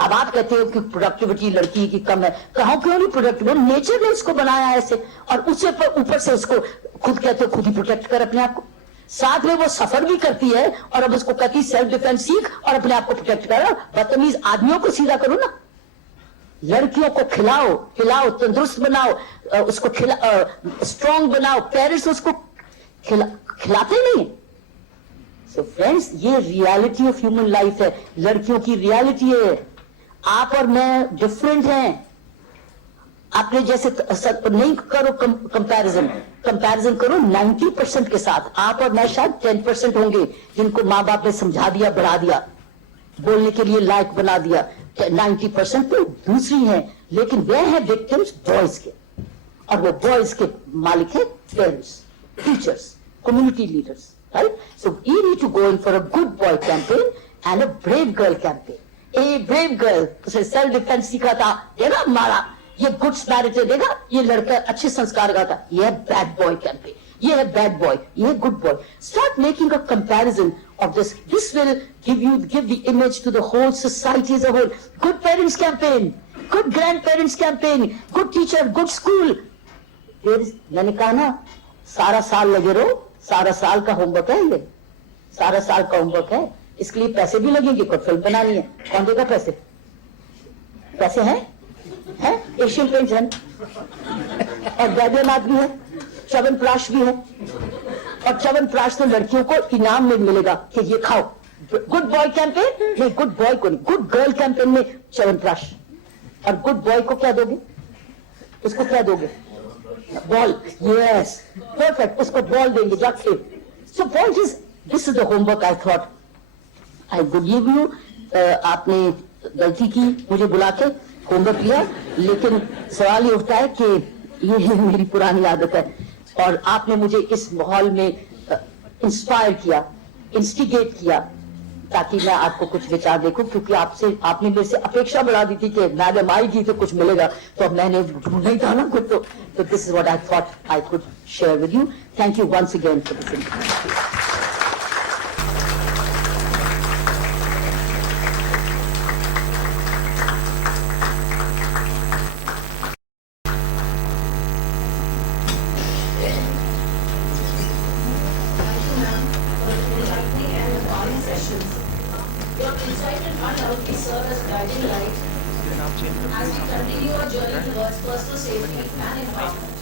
अब आप कहते हो कि प्रोडक्टिविटी लड़की की कम है. कहाँ क्यों नहीं प्रोडक्टिव? नेचर ने उसको बनाया ऐसे और उससे ऊपर से उसको खुद कहते हो खुद ही प्रोटेक्ट कर अपने आप को. साथ में वो सफर भी करती है और अब उसको कहती सेल्फ डिफेंस सीख और अपने आप को प्रोटेक्ट करो. बदतमीज आदमियों को सीधा करो ना. लड़कियों को खिलाओ, तंदुरुस्त बनाओ, उसको स्ट्रॉन्ग बनाओ. पेरेंट्स उसको खिलाते नहीं. सो फ्रेंड्स, ये रियलिटी ऑफ ह्यूमन लाइफ है. लड़कियों की रियलिटी है. आप और मैं डिफरेंट हैं. आपने जैसे नहीं करो कंपैरिजन करो 90% के साथ. आप और मैं शायद 10% होंगे जिनको माँ बाप ने समझा दिया, बढ़ा दिया, बोलने के लिए लायक बना दिया. 90% तो दूसरी हैं, लेकिन वे हैं विक्टिम्स बॉयज के. और वो बॉयज के मालिक है parents, teachers, community leaders. Right? So we need to go in for a good boy campaign and a brave girl campaign. A brave girl, उसे self defense सीखा था, देगा मारा. ये good Samaritan देगा, ये लड़का अच्छे संस्कार का था. ये है bad boy campaign. ये है bad boy, ये है good boy. Start making a comparison of this. This will give the image to the whole society as a whole. Good parents campaign, good grandparents campaign, good teacher, good school. मैंने कहा ना, सारा साल लगे रहो. सारा साल का होमवर्क है ये. सारा साल का होमवर्क है. इसके लिए पैसे भी लगेंगे. कोई फिल्म बनानी है, कौन देगा पैसे? पैसे हैं? एशियन पेंट्स है और वैद्यनाथ भी है, च्यवनप्राश भी है. और च्यवनप्राश तो लड़कियों को इनाम में मिलेगा कि ये खाओ. गुड बॉय कैंपेन, नहीं गुड बॉय को नहीं, गुड गर्ल कैंपेन में च्यवनप्राश. और गुड बॉय को क्या दोगे? उसको क्या दोगे? बॉल. Yes, perfect. उसको बॉल देंगे जाके. So point is, this is the homework I thought I would give you. आपने गलती की मुझे बुला के होमवर्क लिया, लेकिन सवाल ये उठता है कि ये मेरी पुरानी आदत है और आपने मुझे इस माहौल में इंस्पायर किया, इंस्टिगेट किया ताकि मैं आपको कुछ विचार देखूं. क्योंकि आपने मेरे से अपेक्षा बढ़ा दी थी कि मैडम आएगी तो कुछ मिलेगा, तो अब मैंने ढूंढ नहीं था ना कुछ. तो this is what I thought I could share with you. Thank you once again for this. Your insight and hard work will serve as guiding light as we continue our journey towards personal safety and empowerment.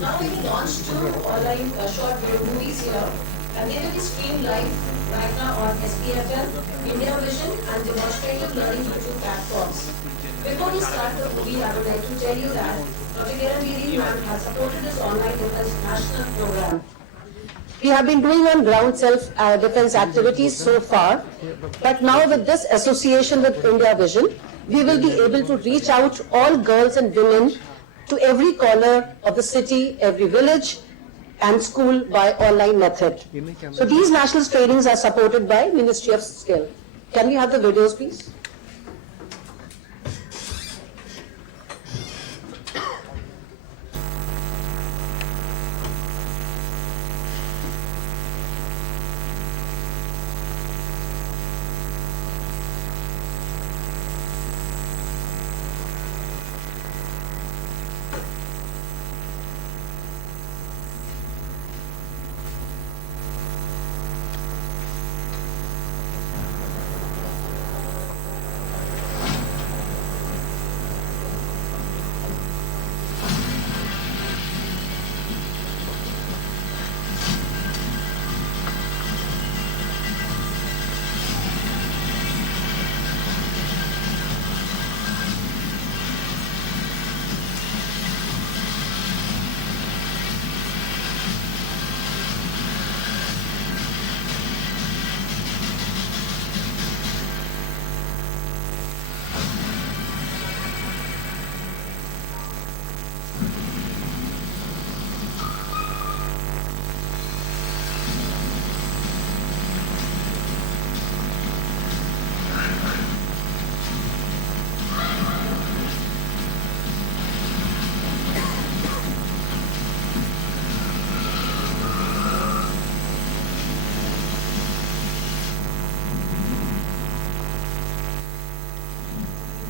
Now we will launch 2 online short video movies here, and they will be streamed live right now on SPFL, India Vision and Demonstrative Learning YouTube platforms. Before we start the movie, I would like to tell you that Dr. Kiran Bedi ma'am has supported this online international program. We have been doing on ground self-defense activities so far, but now with this association with India Vision, we will be able to reach out all girls and women to every corner of the city, every village and school by online method. So these national trainings are supported by Ministry of Skill. Can we have the videos, please?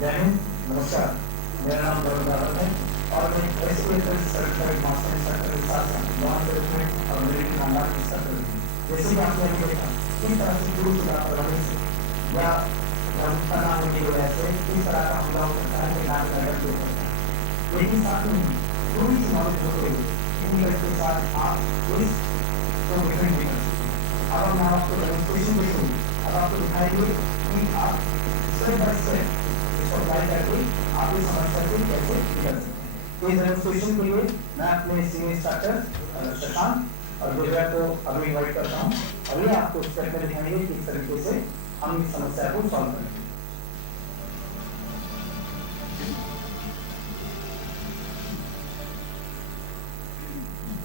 जय हिंद, नमस्कार। मेरा नाम वरुण है और मैं SPEFL certified master instructor के साथ साथ लॉ एनफोर्समेंट और मिलिट्री कमांड इंस्ट्रक्टर हूँ। जैसे कि आपने अभी देखा, किस तरह से गुरु की लापरवाही से या जागरूकता ना होने की वजह से किस तरह का हमला हो सकता है कि नाम नगर हो सकता है। लेकिन साथ में थोड़ी सी नॉलेज होते हुए इंग्लिश के साथ आप इस को डिफेंड भी कर सकते हैं। अब मैं आपको डेमोन्स्ट्रेशन के थ्रू अब आपको दिखाएंगे कि आप स्टेप बाय स्टेप इसको अप्लाई करके आप इस समस्या से कैसे निकल सकते हैं। इस डेमोन्स्ट्रेशन के लिए मैं अपने सीनियर इंस्ट्रक्टर शशांक और दिव्या को अभी इन्वाइट करता हूँ और ये आपको स्टेप में दिखाएंगे किस तरीके से हम इस समस्या को सॉल्व करेंगे।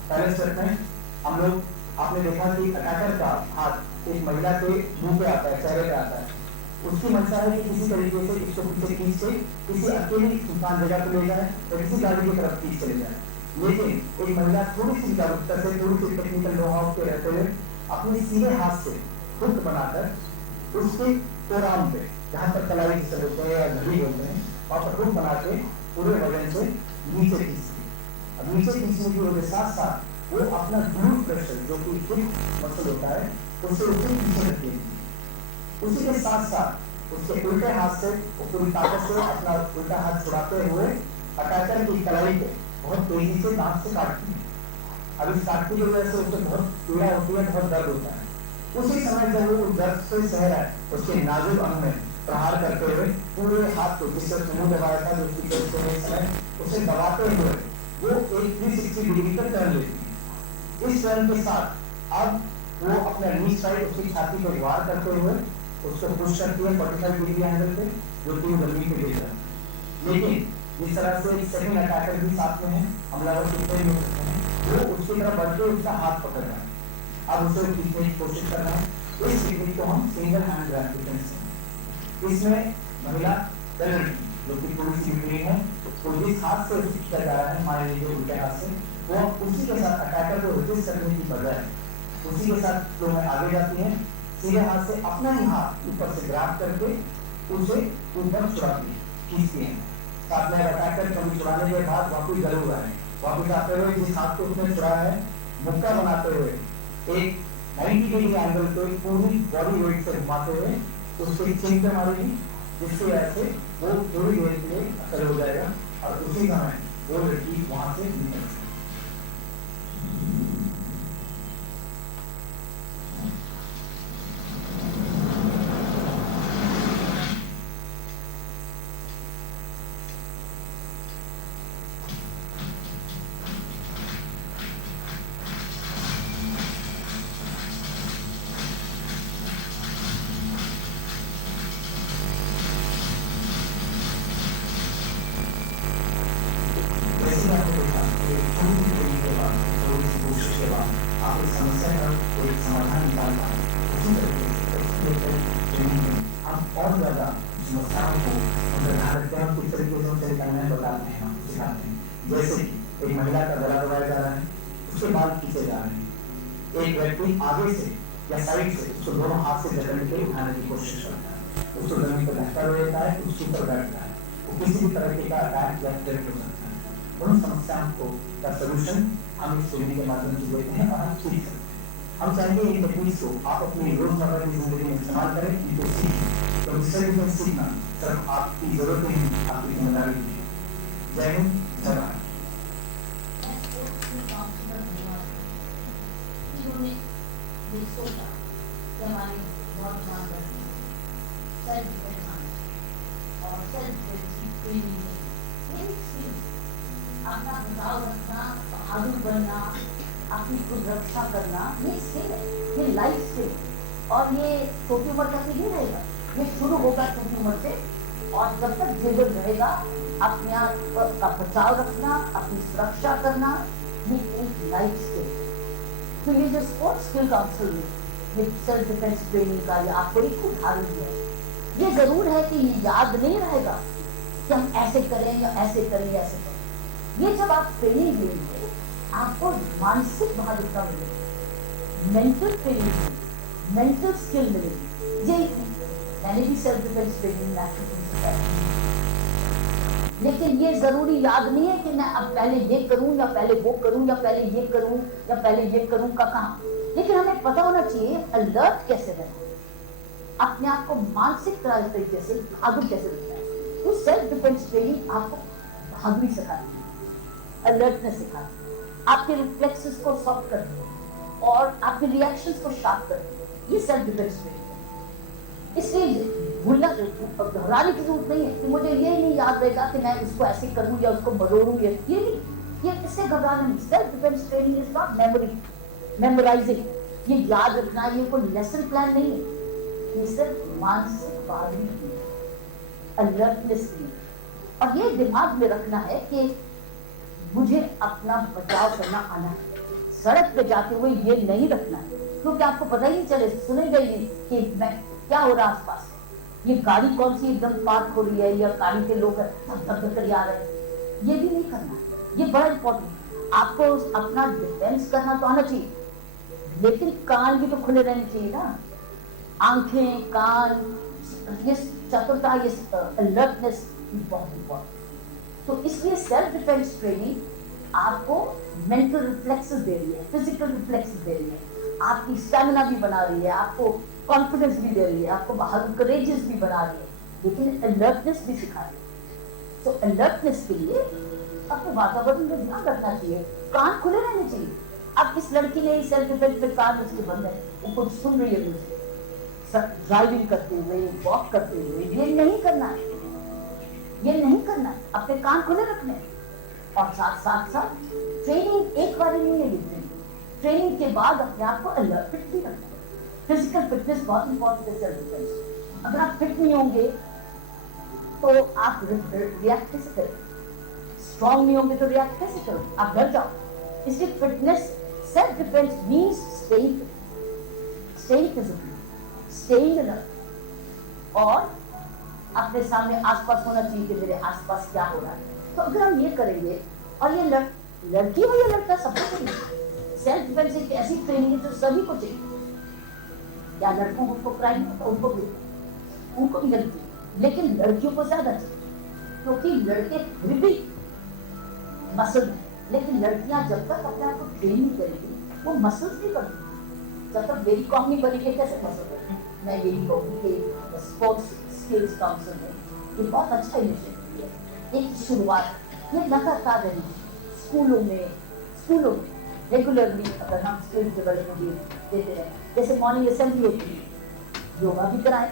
पहले स्टेप में हम लोग आपने देखा कि अटैकर का हाथ एक महिला के मुंह पे आता है, चेहरे पे आता है। उसकी मंशा है कि किसी तरीके से इसको पीछे खींच के किसी अकेली सुनसान जगह को ले जाए और किसी गाड़ी की तरफ खींच चले जाए। लेकिन एक महिला थोड़ी सी जागरूकता से, थोड़ी सी टेक्निकल नो-हाउ के रहते हुए अपने सीधे हाथ से हुक बनाकर उसके फोरआर्म पे, जहाँ पर कलाई जिसे बोलते हैं या घड़ी बोलते हैं, वहाँ पर हुक बना के पूरे वजन से नीचे खींचती है। अब नीचे खींचने की वजह के साथ साथ वो अपना ग्लूट प्रेशर जो कि हिप मसल होता है उससे उसे पीछे रखेगी। उसी के साथ साथ उसके उल्टे हाथ से वो पूरी ताकत से अपना उल्टा हाथ छुड़ाते हुए अटैकर की कलाई को बहुत तेजी से दांत से काटती है। अब इस काटने की वजह से उसे बहुत पीड़ा होती है, बहुत दर्द होता है। उसी समय जब वो दर्द से सह रहा है, उसके नाजुक अंग में प्रहार करते हुए पूरे हाथ को जिससे मुंह दबाया था, जो उसकी समय उसे दबाते हुए वो एक 360 डिग्री का टर्न लेती है। इस टर्न के साथ अब वो अपना नी साइड उसकी छाती पर वार करते हुए उसको पुश करती है 45 डिग्री एंगल पे, जो कि जमीन पे गिर जाता है। लेकिन जिस तरह से सेकंड अटैकर भी साथ में है, हमलावर कितने भी हो सकते हैं, वो उसकी तरफ बढ़ के उसका हाथ पकड़ रहा है। अब उसे खींचने की कोशिश कर रहा है। इस टेक्निक को हम सिंगल हैंड ग्रैब डिफेंस हैं। इसमें महिला जो कि पूरी सी मिली है, तो जिस हाथ से उसे खींचा जा रहा है, मान लीजिए उल्टे हाथ से, वो उसी के साथ अटैकर को रेजिस्ट करने की बजाय उसी के साथ जो है आगे जाती है, सीधे हाथ से अपना ही हाथ ऊपर से ग्रैब करके उसे ऊपर चुराती है, खींचती है। साथ में अटैकर कभी चुराने के बाद वापस गले हुआ है, वापस आते हुए जिस हाथ को उसने चुराया है, मुक्का बनाते हुए एक 90 डिग्री एंगल पे पूरी बॉडी वेट से घुमाते हुए उसके चिन पे मारेगी, जिसकी वजह से वो थोड़ी देर के लिए असर हो जाएगा और उसी समय वो लड़की वहां से निकल सकती है। जैसे कि एक महिला का गला दबाया जा रहा है, उसके बाल खींचे जा रहे हैं, एक व्यक्ति आगे से या साइड से उसको दोनों हाथ से जकड़ के उठाने की कोशिश करता है, उसको जमीन पर धक्का देता है, उसके ऊपर बैठता है, वो किसी भी तरह का अटैक या थ्रेट हो सकता है। उन समस्याओं को का सलूशन हम इस ट्रेनिंग के माध्यम से देते हैं और हम सीख सकते हैं। हम चाहेंगे इन टेक्निक्स को आप अपनी रोजमर्रा की जिंदगी में इस्तेमाल करें, इनको सीखें, तो इससे भी सीखना सिर्फ आपकी जरूरत नहीं, आपकी जिम्मेदारी है। जय हिंद, जय भारत। अपना बचाव रखना, बहादुर बनना, अपनी खुद रक्षा करना, ये स्किल है, ये लाइफ स्किल। और ये छोटी उम्र तक नहीं रहेगा, ये शुरू होगा छोटी उम्र से और जब तक जीवन रहेगा अपने आप का बचाव रखना, अपनी सुरक्षा करना, ये एक लाइफ स्किल। तो ये जो स्पोर्ट्स स्किल काउंसिल ये सेल्फ डिफेंस ट्रेनिंग का ये आपको एक उदाहरण है। ये जरूर है कि ये याद नहीं रहेगा कि हम ऐसे करें या ऐसे करें या ऐसे करें। ये जब आप ट्रेनिंग लेंगे आपको मानसिक बहादुरता मिलेगी, मेंटल ट्रेनिंग मिलेगी, मेंटल स्किल मिलेगी। ये मैंने भी सेल्फ डिफेंस ट्रेनिंग लेकिन ये जरूरी याद नहीं है कि मैं अब पहले ये करूं या पहले वो करूं या पहले ये करूं या पहले ये करूं का कहाँ, लेकिन हमें पता होना चाहिए अलर्ट कैसे रहना, अपने आप को मानसिक तरीके से बहादुर कैसे रखना है। तो सेल्फ डिफेंस ट्रेनिंग आपको बहादुरी सिखाती है, अलर्टनेस सिखाती है, आपके रिफ्लेक्सेस को सॉफ्ट करती है और आपके रिएक्शंस को शार्प करती है। ये सेल्फ डिफेंस ट्रेनिंग है। इसलिए भूलना घबराने की जरूरत नहीं है कि मुझे ये नहीं याद रहेगा कि मैं इसको ऐसे करूं या उसको बदलूं, ये नहीं, ये इससे घबराना नहीं। Self defence training is not memory, memorising, ये याद रखना, ये कोई लेसन प्लान नहीं है, ये सिर्फ मानसिक बहादुरी है, अलर्टनेस की। और ये दिमाग में रखना है कि मुझे अपना बचाव करना आना है। सड़क पे जाते हुए ये नहीं रखना है क्योंकि आपको पता ही नहीं चले, सुनेगा ही नहीं कि मैं क्या हो रहा आसपास, ये गाड़ी कौन सी एकदम पार्क हो रही है या गाड़ी के लोग धक कर आ रहे हैं, ये भी नहीं करना। ये बड़ा इंपॉर्टेंट। आपको अपना डिफेंस करना तो आना चाहिए, लेकिन कान भी तो खुले रहने चाहिए ना, आंखें, कान, ये चतुरता, ये अलर्टनेस बहुत इंपॉर्टेंट। तो इसलिए सेल्फ डिफेंस ट्रेनिंग आपको मेंटल रिफ्लेक्सेस दे रही है, फिजिकल रिफ्लेक्सेस दे रही है, आपकी स्टैमिना भी बना रही है, आपको कॉन्फिडेंस भी दे रही है, आपको बहादुर करेजियस भी बना रही है, लेकिन अलर्टनेस भी सिखा रही है। तो अलर्टनेस के लिए अपने वातावरण में ध्यान रखना चाहिए, कान खुले रहने चाहिए। अब इस लड़की ने सेल्फ डिफेंस में कान उसके बंद है, वो कुछ सुन रही है मुझे, ड्राइविंग करते हुए, वॉक करते हुए, ये नहीं करना है, ये नहीं करना है, अपने कान खुले रखने। और साथ साथ ट्रेनिंग एक बार नहीं है, ये ट्रेनिंग के बाद अपने आप को अलर्ट फिट भी रखना है। फिजिकल फिटनेस बहुत इंपॉर्टेंट है सेल्फ डिफेंस। अगर आप फिट नहीं होंगे तो आप रिएक्ट कैसे करेंगे, स्ट्रॉन्ग नहीं होंगे तो रिएक्ट कैसे करोगे, आप डर जाओ। इसलिए fitness, self defence means staying physical, staying alert, और अपने सामने आसपास होना चाहिए कि मेरे आसपास क्या हो रहा है। तो अगर हम ये करेंगे, और ये लड़की हो या लड़का, सबको चाहिए। सेल्फ डिफेंस एक ऐसी ट्रेनिंग है जो सभी को चाहिए, या लड़कों को क्राइम होता, उनको भी मिलती, लेकिन लड़कियों को ज्यादा चाहिए क्योंकि लड़के फिर भी मसल है, लेकिन लड़कियां जब तक अपने आप को ट्रेन नहीं करेंगी वो मसल्स नहीं बनती। जब तक मेरी कॉम नहीं बनेगी कैसे मसल बनेगी। मैं यही कहूँगी कि स्पोर्ट्स स्किल्स काउंसिल में ये बहुत अच्छा इनिशिएटिव है, एक शुरुआत, ये लगातार रही स्कूलों में रेगुलरली अगर हम स्किल्स डेवलपमेंट देते रहे, जैसे मॉर्निंग असेंबली होती है, योगा भी कराएं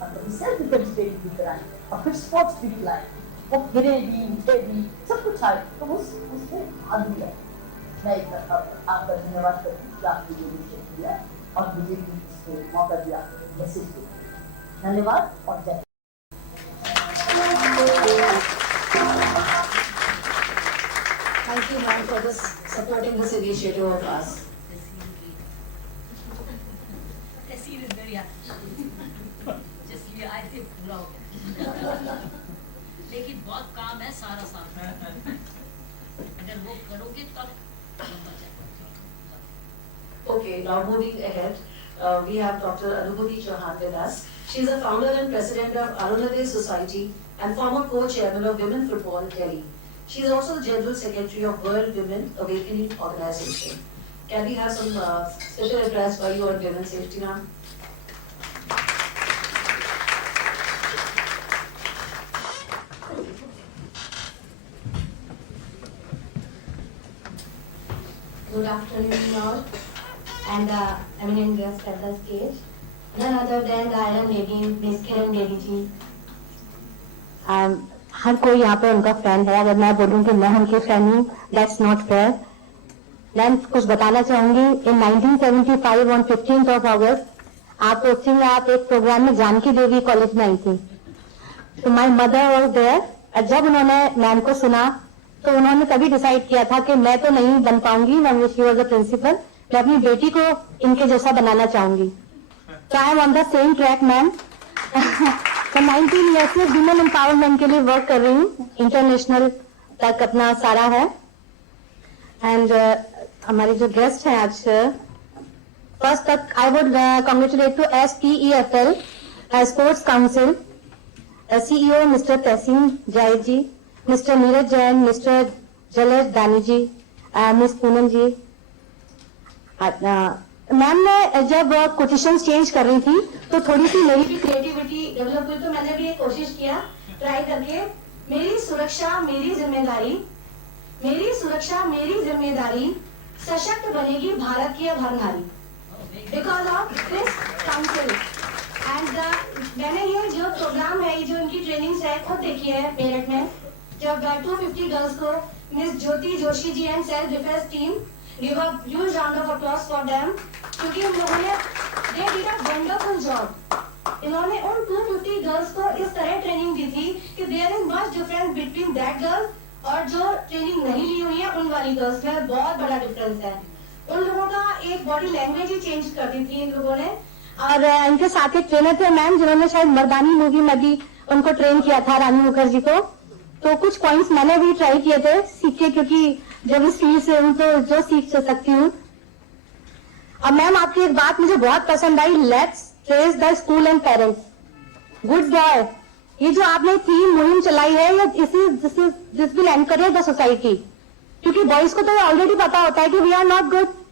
और कभी सेल्फ डिफेंस ट्रेनिंग भी कराएं और फिर स्पोर्ट्स भी खिलाएं, वो गिरे भी, उठे भी, सब कुछ आए तो उसमें भाग भी आए। मैं आपका धन्यवाद करती हूँ कि आपने ये इनिशिएटिव लिया और मुझे भी इसको मौका दिया, मैसेज दिया। धन्यवाद और जय। Thank you, ma'am, for supporting this initiative of us. Tehsil is very happy. जिसलिए आए थे पूरा हो गया। लेकिन बहुत काम है, सारा साथ अगर वो करोगे तब लंबा चलेगा। Okay, now moving ahead, we have Dr. Anubhuti Chauhan with us. She is the founder and president of Arunodaya Society and former co-chairman of Women Football Delhi. She is also the general secretary of World Women Awakening Organization. Can we have some special address by you on women's safety, ma'am? Good afternoon all, and eminent guest at the stage. None other than the Iron Lady, Miss Kiran Bedi ji. हर कोई यहाँ पे उनका फैन है। अगर मैं बोलूँ कि मैं उनकी फैन हूँ, दैट्स नॉट फेयर। मैं कुछ बताना चाहूंगी। इन 1975 ऑन 15th of August, आप कोचिंग में आप एक प्रोग्राम में जानकी देवी कॉलेज में आई थी, तो माय मदर वाज देयर। जब उन्होंने मैम को सुना तो उन्होंने तभी डिसाइड किया था कि मैं तो नहीं बन पाऊंगी, मैं शी वाज द प्रिंसिपल, मैं अपनी बेटी को इनके जैसा बनाना चाहूंगी। तो I am on the same track ma'am. मैं 19 ईयर्स से वुमेन एम्पावरमेंट के लिए वर्क कर रही हूँ, इंटरनेशनल तक अपना सारा है। एंड हमारे जो गेस्ट हैं आज, फर्स्ट तक I would congratulate to SPEFL sports council CEO mister Tahseen Zaid ji, Mr. Neeraj Jain, Mr. Jalaj Dani ji, Miss Poonam ji. Ma'am मैं जब कोटेशंस चेंज कर रही थी तो थोड़ी सी मेरी भी क्रिएटिविटी डेवलप हुई, तो मैंने भी एक कोशिश किया ट्राई करके, मेरी सुरक्षा मेरी जिम्मेदारी, मेरी सुरक्षा मेरी जिम्मेदारी, सशक्त बनेगी भारत की हर नारी, because of this council. And मैंने ये जो प्रोग्राम है, जो इनकी ट्रेनिंग्स है, खुद देखी है मेरठ में, जब 250 गर्ल्स को miss Jyoti Joshi ji and self defence team, give a huge round of applause for them, क्योंकि उन लोगों ने they did a wonderful job। इन्होंने उन 250 गर्ल्स को इस तरह ट्रेनिंग दी थी कि there is much difference between that girl और जो ट्रेनिंग नहीं ली हुई है उन वाली गर्ल्स में बहुत बड़ा डिफरेंस है। उन लोगों का एक बॉडी लैंग्वेज ही चेंज कर दी थी इन लोगों ने। और इनके साथ एक ट्रेनर थे मैम, जिन्होंने शायद मर्दानी मूवी में भी उनको ट्रेन किया था, रानी मुखर्जी को। तो कुछ पॉइंट्स मैंने भी ट्राई किए थे सीखे, क्योंकि जब इस फील्ड से हूँ तो जो सीख सकती हूँ। अब मैम आपकी एक बात मुझे बहुत पसंद आई, let's trace the school and parents. Good boy, ये जो आपने थीम मुहिम चलाई है, ये this will encourage the society, क्योंकि बॉयज को तो ऑलरेडी पता होता है कि वी आर नॉट गुड,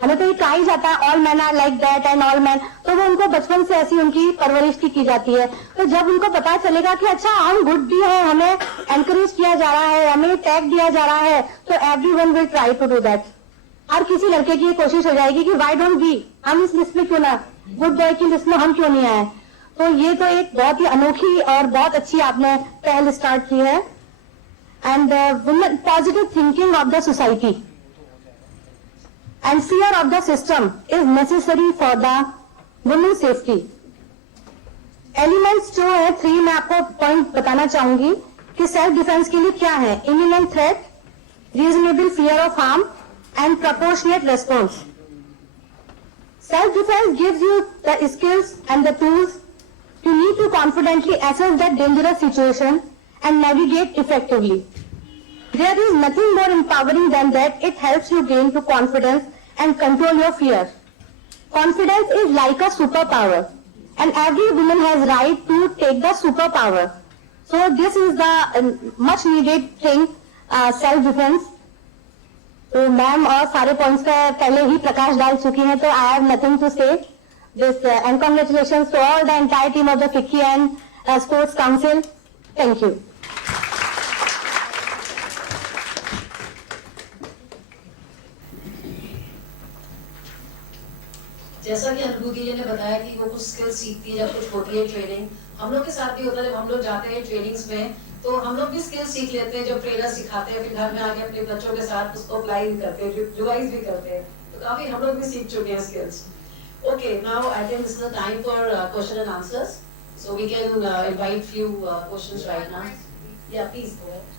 हमें तो ये कहा ही जाता है all man are like that and all man, तो वो उनको बचपन से ऐसी उनकी परवरिश की जाती है। तो जब उनको पता चलेगा कि अच्छा हम गुड भी हैं, हमें एनकरेज किया जा रहा है, हमें टैग दिया जा रहा है, तो everyone will try to do that. हर किसी लड़के की कोशिश हो जाएगी कि व्हाई डोंट वी, हम इस लिस्ट में क्यों ना, गुड बॉय की लिस्ट में हम क्यों नहीं आए। तो ये तो एक बहुत ही अनोखी और बहुत अच्छी आपने पहल स्टार्ट की है। And positive thinking of the society and fear of the system is necessary for the women's safety. Elements जो है 3 मैं आपको पॉइंट बताना चाहूंगी कि सेल्फ डिफेंस के लिए क्या है। imminent threat, reasonable fear of harm and proportionate response. Self defense gives you the skills and the tools you need to confidently assess that dangerous situation and navigate effectively. There is nothing more empowering than that. It helps you gain to confidence and control your fear. Confidence is like a superpower, and every woman has right to take the superpower. So this is the much needed thing, self defense. तो मैम और सारे पॉइंट्स पे पहले ही प्रकाश डाल चुकी हैं, तो I have nothing to say this and congratulations to all the entire team of the FICCI and sports council. Thank you. जैसा कि अनुभूति जी ने बताया कि वो कुछ स्किल सीखती है जब कुछ होती है ट्रेनिंग, हम लोग के साथ भी होता है। जब हम लोग जाते हैं ट्रेनिंग्स में तो हम लोग भी स्किल सीख लेते हैं, जब ट्रेनर सिखाते हैं, फिर घर में आके अपने बच्चों के साथ उसको अप्लाई भी करते हैं, रिवाइज भी करते हैं, तो काफी हम लोग भी सीख चुके हैं skills. Okay, now I think this is the time for question and answers, so we can invite few questions right now. या please go ahead.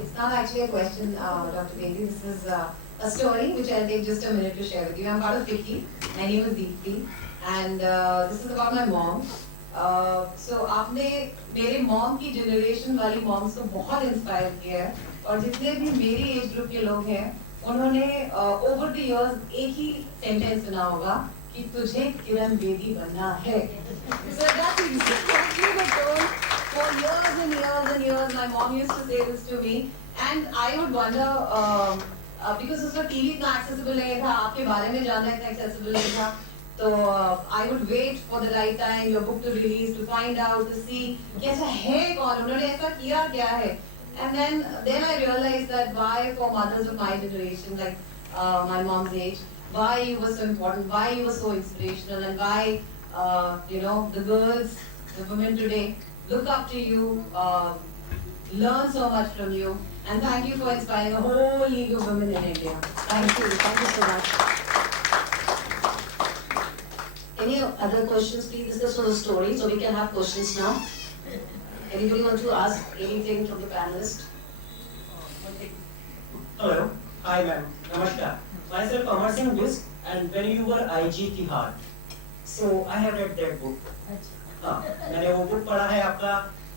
It's not actually a question, Dr. Bedi. This is a story which I'll take just a minute to share with you. I'm part of FICCI. My name is Deepti, and this is about my mom. So आपने मेरे मॉम की जनरेशन वाली मॉम्स को बहुत इंस्पायर किया है, और जितने भी मेरी एज ग्रुप के लोग हैं उन्होंने ओवर द इयर्स एक ही सेंटेंस सुना होगा कि तुझे किरण बेदी बनना है। So that's exactly the goal. For years and years and years, my mom used to say this to me, and I would wonder because उसका टीवी इतना accessible नहीं था, आपके बारे में जानना इतना accessible नहीं था, तो I would wait for the right time, your book to release, to find out, to see कि ऐसा है कौन, उन्होंने ऐसा किया क्या है, and then I realized that why for mothers of my generation, like my mom's age, why you were so important, why you were so inspirational, and why you know the girls, the women today look up to you, learn so much from you, and thank you for inspiring a whole league of women in India. Thank you so much. Any other questions, please? This was a story, so we can have questions now. Anybody want to ask anything from the panelist? Hello. Hi, ma'am. Namaskar. Myself, Amar Singh Bisk, and when you were IG Tihar, so I have read that book. हाँ, मैंने वो बुक पढ़ा है आपका,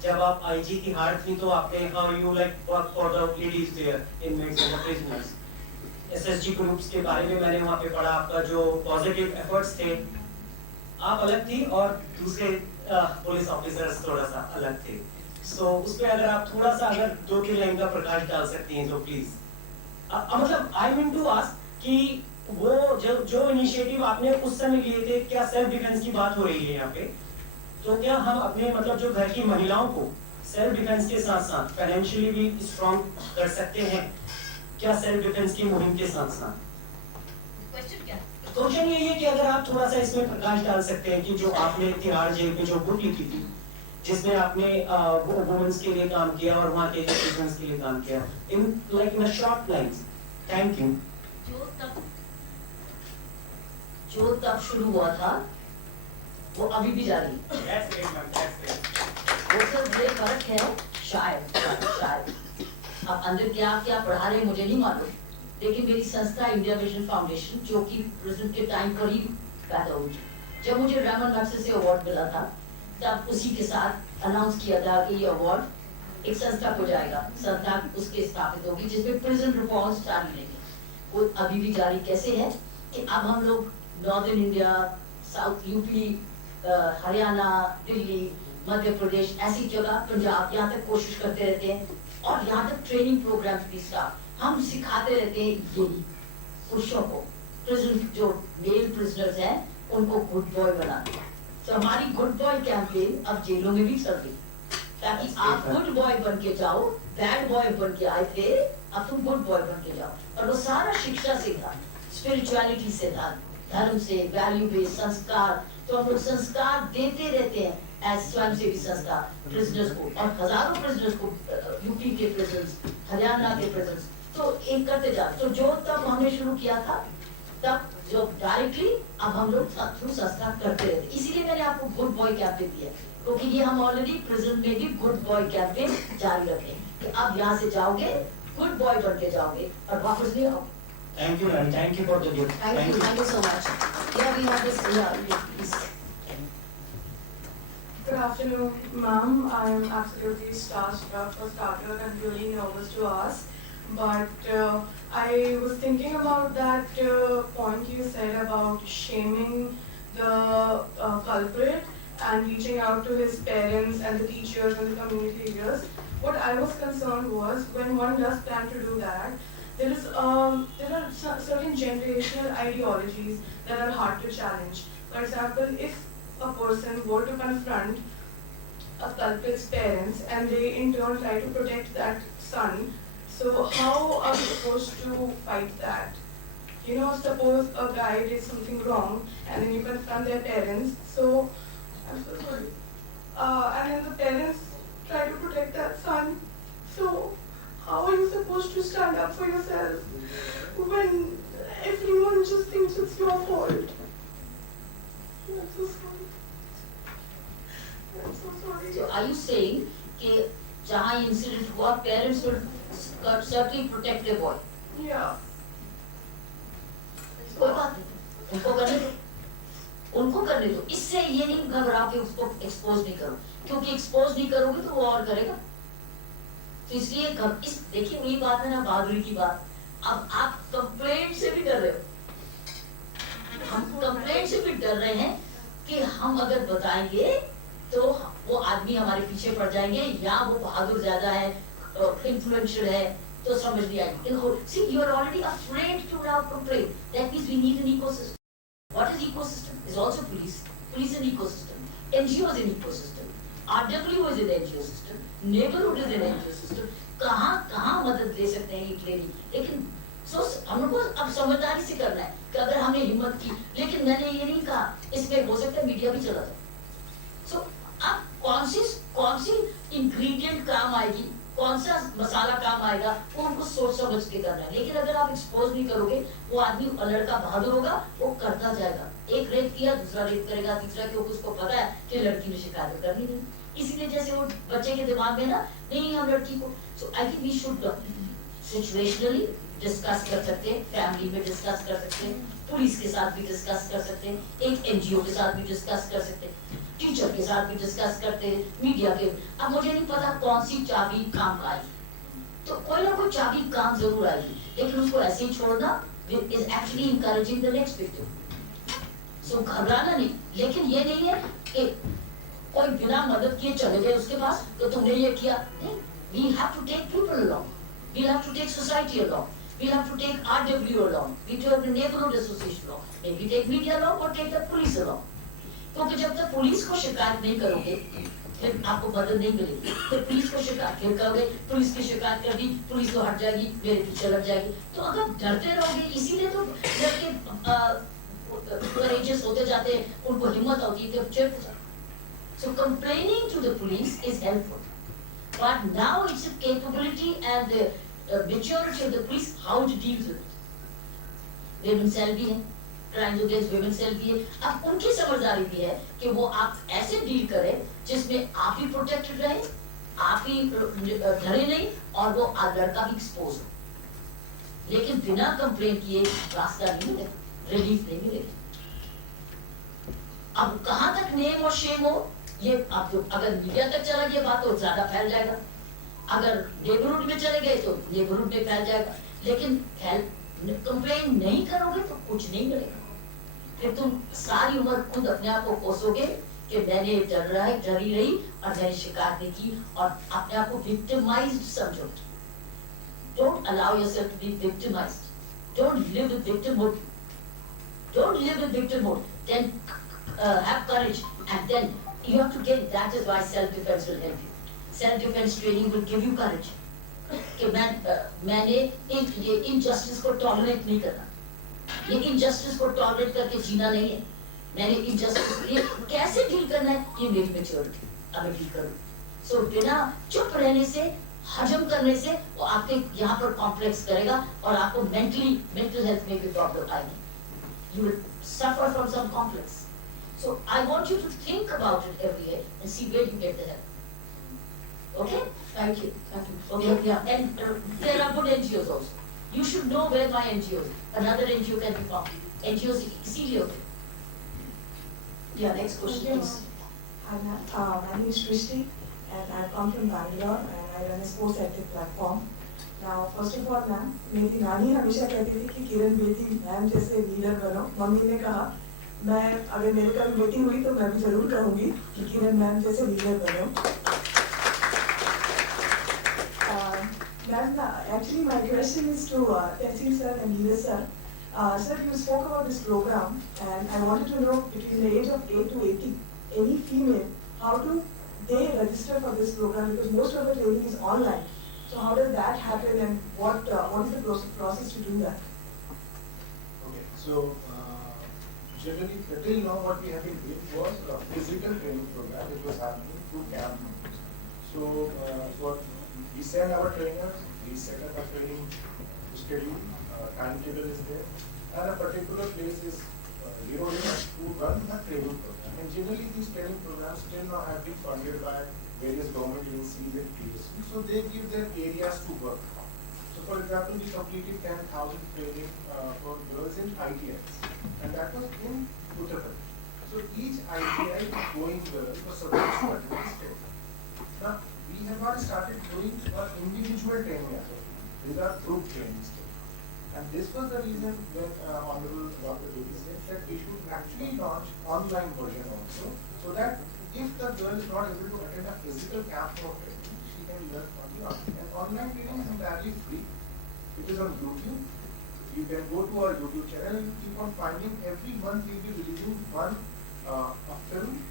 जब आप IG तिहाड़ थी तो आपने how you like work for the ladies there, inmates and the prisoners, SSG groups के बारे में मैंने वहाँ पे पढ़ा, आपका जो पॉजिटिव एफर्ट्स थे, आप अलग थी और दूसरे पुलिस ऑफिसर्स थोड़ा सा अलग थे, सो उस पे अगर आप थोड़ा सा अगर 2-3 लाइन का प्रकाश डाल सकती हैं तो प्लीज। मतलब आई मीन टू आस्क कि वो जो इनिशिएटिव आपने उस समय लिए थे, क्या सेल्फ डिफेंस की बात हो रही है यहाँ पे, तो क्या हम अपने मतलब जो घर की महिलाओं को सेल्फ डिफेंस के साथ साथ फाइनेंशियली भी स्ट्रॉन्ग कर सकते हैं क्या सेल्फ डिफेंस की मुहिम के साथ साथ? क्वेश्चन क्या? क्वेश्चन यही है कि अगर आप थोड़ा सा इसमें प्रकाश डाल सकते हैं कि जो आपने तिहाड़ जेल में जो बुक लिखी थी जिसमें आपने वुमेन्स के लिए काम किया और वहाँ के चिल्ड्रंस के लिए काम किया in like in short lines. Thank you. जो तब शुरू हुआ था वो अभी भी जारी है। वो सिर्फ ये फर्क है शायद अब अंदर क्या क्या पढ़ा रहे मुझे नहीं मालूम, लेकिन मेरी संस्था इंडिया विजन फाउंडेशन जो कि प्रेजेंट के टाइम पर ही पैदा हुई, जब मुझे रमन मैग्सेसे से अवार्ड मिला था तब उसी के साथ अनाउंस किया था कि ये अवार्ड एक संस्था को जाएगा, संस्था उसके स्थापित होगी जिसमें प्रिजन रिफॉर्म्स जारी रहेंगे। वो अभी भी जारी कैसे है कि अब हम लोग northern India, south UP, Haryana, Delhi, Madhya Pradesh, ऐसी जगह पंजाब, यहाँ तक कोशिश करते रहते हैं और यहाँ तक ट्रेनिंग प्रोग्राम्स भी स्टार्ट हम सिखाते रहते हैं यही पुरुषों को, प्रिजन जो मेल प्रिजनर्स हैं उनको गुड बॉय बनाना। तो हमारी गुड बॉय कैंपेन अब जेलों में भी चल रही ताकि आप गुड बॉय बन के जाओ, बैड बॉय बन के आए थे अब तुम गुड बॉय बन के जाओ। और वो सारा शिक्षा से था, स्पिरिचुअलिटी से था, धर्म से, वैल्यू बेस्ड संस्कार, तो हम लोग संस्कार देते रहते हैं एज स्वयं सेवी संस्था प्रिजनर्स को और हजारों प्रिजनर्स को, यूपी के प्रिजनर्स, हरियाणा के प्रिजनर्स, तो एक करते जा। तो जो तब हमने शुरू किया था तब जो डायरेक्टली अब हम लोग थ्रू संस्था करते रहते, इसीलिए मैंने आपको गुड बॉय कैंपेन दिया क्योंकि ये हम ऑलरेडी प्रिजन में भी गुड बॉय कैंपेन जारी रखें कि अब यहाँ से जाओगे गुड बॉय बन के जाओगे और वापस नहीं आओगे। Thank you, and thank you for the gift. Thank you so much. Yeah, we have this. Yeah, please. Good afternoon, ma'am. I am absolutely starstruck for starters and really nervous to ask. But I was thinking about that point you said about shaming the culprit and reaching out to his parents and the teachers and the community leaders. What I was concerned was when one does plan to do that, there are certain generational ideologies that are hard to challenge. For example, if a person were to confront a culprit's parents and they in turn try to protect that son, so how are we supposed to fight that? You know, suppose a guy did something wrong and then you confront their parents, so I'm so sorry, and then the parents try to protect that son, so how are you supposed to stand up for yourself when everyone just thinks it's your fault? I'm so sorry. I'm so sorry. So are you saying कि जहाँ इंसिडेंट हुआ parents will certainly protect their boy? Yeah. कोई बात नहीं, उनको करने दो, इससे ये नहीं घबराओ कि उसको एक्सपोज नहीं करो, क्योंकि एक्सपोज नहीं करोगे तो वो और करेगा। तो इसलिए इस देखिए वही बात है ना, बहादुरी की बात। अब आप कंप्लेंट से भी डर रहे हो, हम कंप्लेंट से भी डर रहे हैं कि हम अगर बताएंगे तो वो आदमी हमारे पीछे पड़ जाएंगे या वो बहादुर ज्यादा है, इन्फ्लुएंशियल है, तो समझ नहीं आएगी। See, you are already afraid to now complain. That means we need an ecosystem. What is ecosystem? Is also police. Police is an ecosystem. NGO is an ecosystem. RW is an NGO system. Neighborhood is an NGO system. कहाँ मदद ले सकते हैं ये ट्रेनिंग, लेकिन हमको अब समझदारी से करना है कि अगर हमने हिम्मत की, लेकिन मैंने ये नहीं कहा इसमें हो सकता है मीडिया भी चला जाए। अब कौन सी इंग्रेडिएंट काम आएगी, कौन सा मसाला काम आएगा, वो उनको सोच समझ के करना है। लेकिन अगर आप एक्सपोज नहीं करोगे, वो आदमी लड़का बहादुर होगा, वो करता जाएगा, एक रेप किया दूसरा रेप करेगा, तीसरा, क्योंकि उसको पता है कि लड़की ने शिकायत करनी नहीं। इसीलिए जैसे वो बच्चे के दिमाग में ना, नहीं हम लड़की को, so I think we should situationally discuss कर सकते हैं, फैमिली में डिस्कस कर सकते हैं, पुलिस के साथ भी डिस्कस कर सकते हैं, एक एनजीओ के साथ भी डिस्कस कर सकते हैं, टीचर के साथ भी डिस्कस करते हैं, मीडिया के। अब मुझे नहीं पता कौन सी चाबी काम आएगी, तो कोई ना कोई चाबी काम जरूर आएगी, लेकिन उसको ऐसे ही छोड़ना is actually encouraging the next victim. So घबराना नहीं, लेकिन ये नहीं है कि कोई बिना मदद किए चले गए उसके पास तो तुमने ये किया नहीं. We have to take people along. We have to take society along. We have to take RW along. We take the neighborhood association along. Maybe take media along or take the police along. क्योंकि जब तक पुलिस को शिकायत नहीं करोगे फिर आपको मदद नहीं मिलेगी. फिर पुलिस को शिकायत फिर करोगे, पुलिस की शिकायत कर दी, पुलिस तो हट जाएगी, मेरे पीछे लग जाएगी. तो अगर डरते रहोगे, इसीलिए तो लड़के courageous होते जाते हैं, उनको हिम्मत होती है कि चुप. So complaining to the police is helpful. But now it's the capability and the maturity of the police how to deal with it. Women cell भी है, crimes against women cell भी है. अब उनकी समझदारी भी है कि वो आप ऐसे डील करें जिसमें आप ही प्रोटेक्टेड रहे, आप ही डरे नहीं और वो लड़का भी एक्सपोज हो. लेकिन बिना कंप्लेन किए रास्ता नहीं मिलेगा, रिलीफ नहीं मिलेगा. अब कहाँ तक नेम और शेम हो ये आप तो अगर मीडिया तक चला गया बात तो ज्यादा फैल जाएगा. अगर नेबरहुड में चले गए तो नेबरहुड में फैल जाएगा. लेकिन कंप्लेन नहीं करोगे तो कुछ नहीं मिलेगा. फिर तुम सारी उम्र खुद अपने आप को कोसोगे कि मैंने डरी रही और मैंने शिकायत नहीं की और अपने आप को विक्टिमाइज्ड समझो. Don't allow yourself to be victimized. Don't live with victimhood. Don't live with victimhood. Then have courage and then you have to get. That is why self-defense will help you. Self-defense training will give you courage. कि मैंने ये injustice को tolerate नहीं करना. ये injustice को tolerate करके जीना नहीं है. मैंने injustice ये कैसे deal करना है ये मेरी maturity. अब मैं deal करूँ. So बिना चुप रहने से हजम करने से वो आपके यहाँ पर कॉम्प्लेक्स करेगा और आपको mental health में भी प्रॉब्लम आएगी. You will suffer from some complex. So I want you to think about it every day and see where you get the help. Okay? Thank you. Thank you. Okay. Yeah. And there are good NGOs also. You should know where my NGO is. Another NGO can be found. NGOs easily okay. Yeah. Next question, please. Hi, ma'am. My name is Srishti, and I come from Bangalore, and I run a sports ethic platform. Now, first of all, ma'am, मेरी नानी हमेशा कहती थी कि किरण बेदी मैम जैसे लीडर बनो. मम्मी ने कहा मैं अगर मेरे कभी मीटिंग हुई तो मैं भी जरूर कहूँगी कि किरण मैम जैसे लीडर बनो. Ma'am, actually my question is to Tehsil sir and Neeraj sir. Sir, you spoke about this program, and I wanted to know between the age of 8 to 80, any female, how do they register for this program? Because most of the training is online. So how does that happen, and what is the process to do that? Okay, so generally till now what we have been doing was a physical training program which was happening through camp. So what we send our trainers, we set up a training schedule, timetable is there, and a particular place is zeroed in to run a training program. And generally these training programs till now have been funded by various government agencies and PSUs, so they give their areas to work. So for example, we completed 10,000 training for girls in ITIs, and that was in Uttar Pradesh. So each ITI going girl was supposed to attend this training. Now, we have not started doing individual training as of now. These are group trainings. And this was the reason when Honorable Dr. Bedi said that we should actually launch online version also, so that if the girl is not able to attend a physical camp or training, she can learn on the online. And online training is entirely free. It is on YouTube. You can go to our YouTube channel and keep on finding. Every month we will be releasing one a film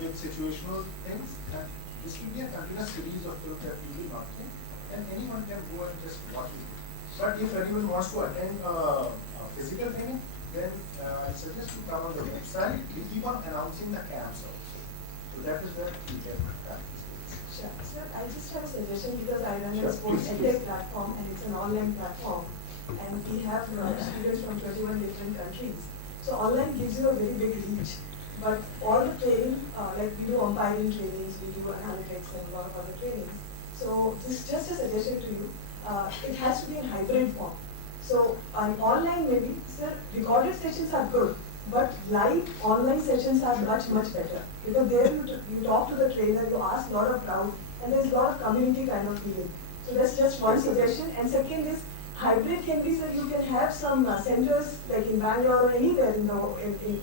with situational things, and this will be a continuous series of films that we will be launching, and anyone can go and just watch it. But if anyone wants to attend a physical training, then I suggest to come on the website. We keep on announcing the camps also. So that is where you can practice. Sure. Sir, I just have a suggestion because I run a sports edtech platform, and it's an online platform, and we have students from 21 different countries. So online gives you a very big reach. But all the training, like we do umpiring trainings, we do analytics and a lot of other trainings. So this is just a suggestion to you. It has to be in hybrid form. So on online maybe, sir, recorded sessions are good, but live online sessions are much better. Because there you talk to the trainer, you ask a lot of doubt, and there's a lot of community kind of feeling. So that's just one suggestion. And second is, hybrid can be, sir, you can have some centers like in Bangalore or anywhere in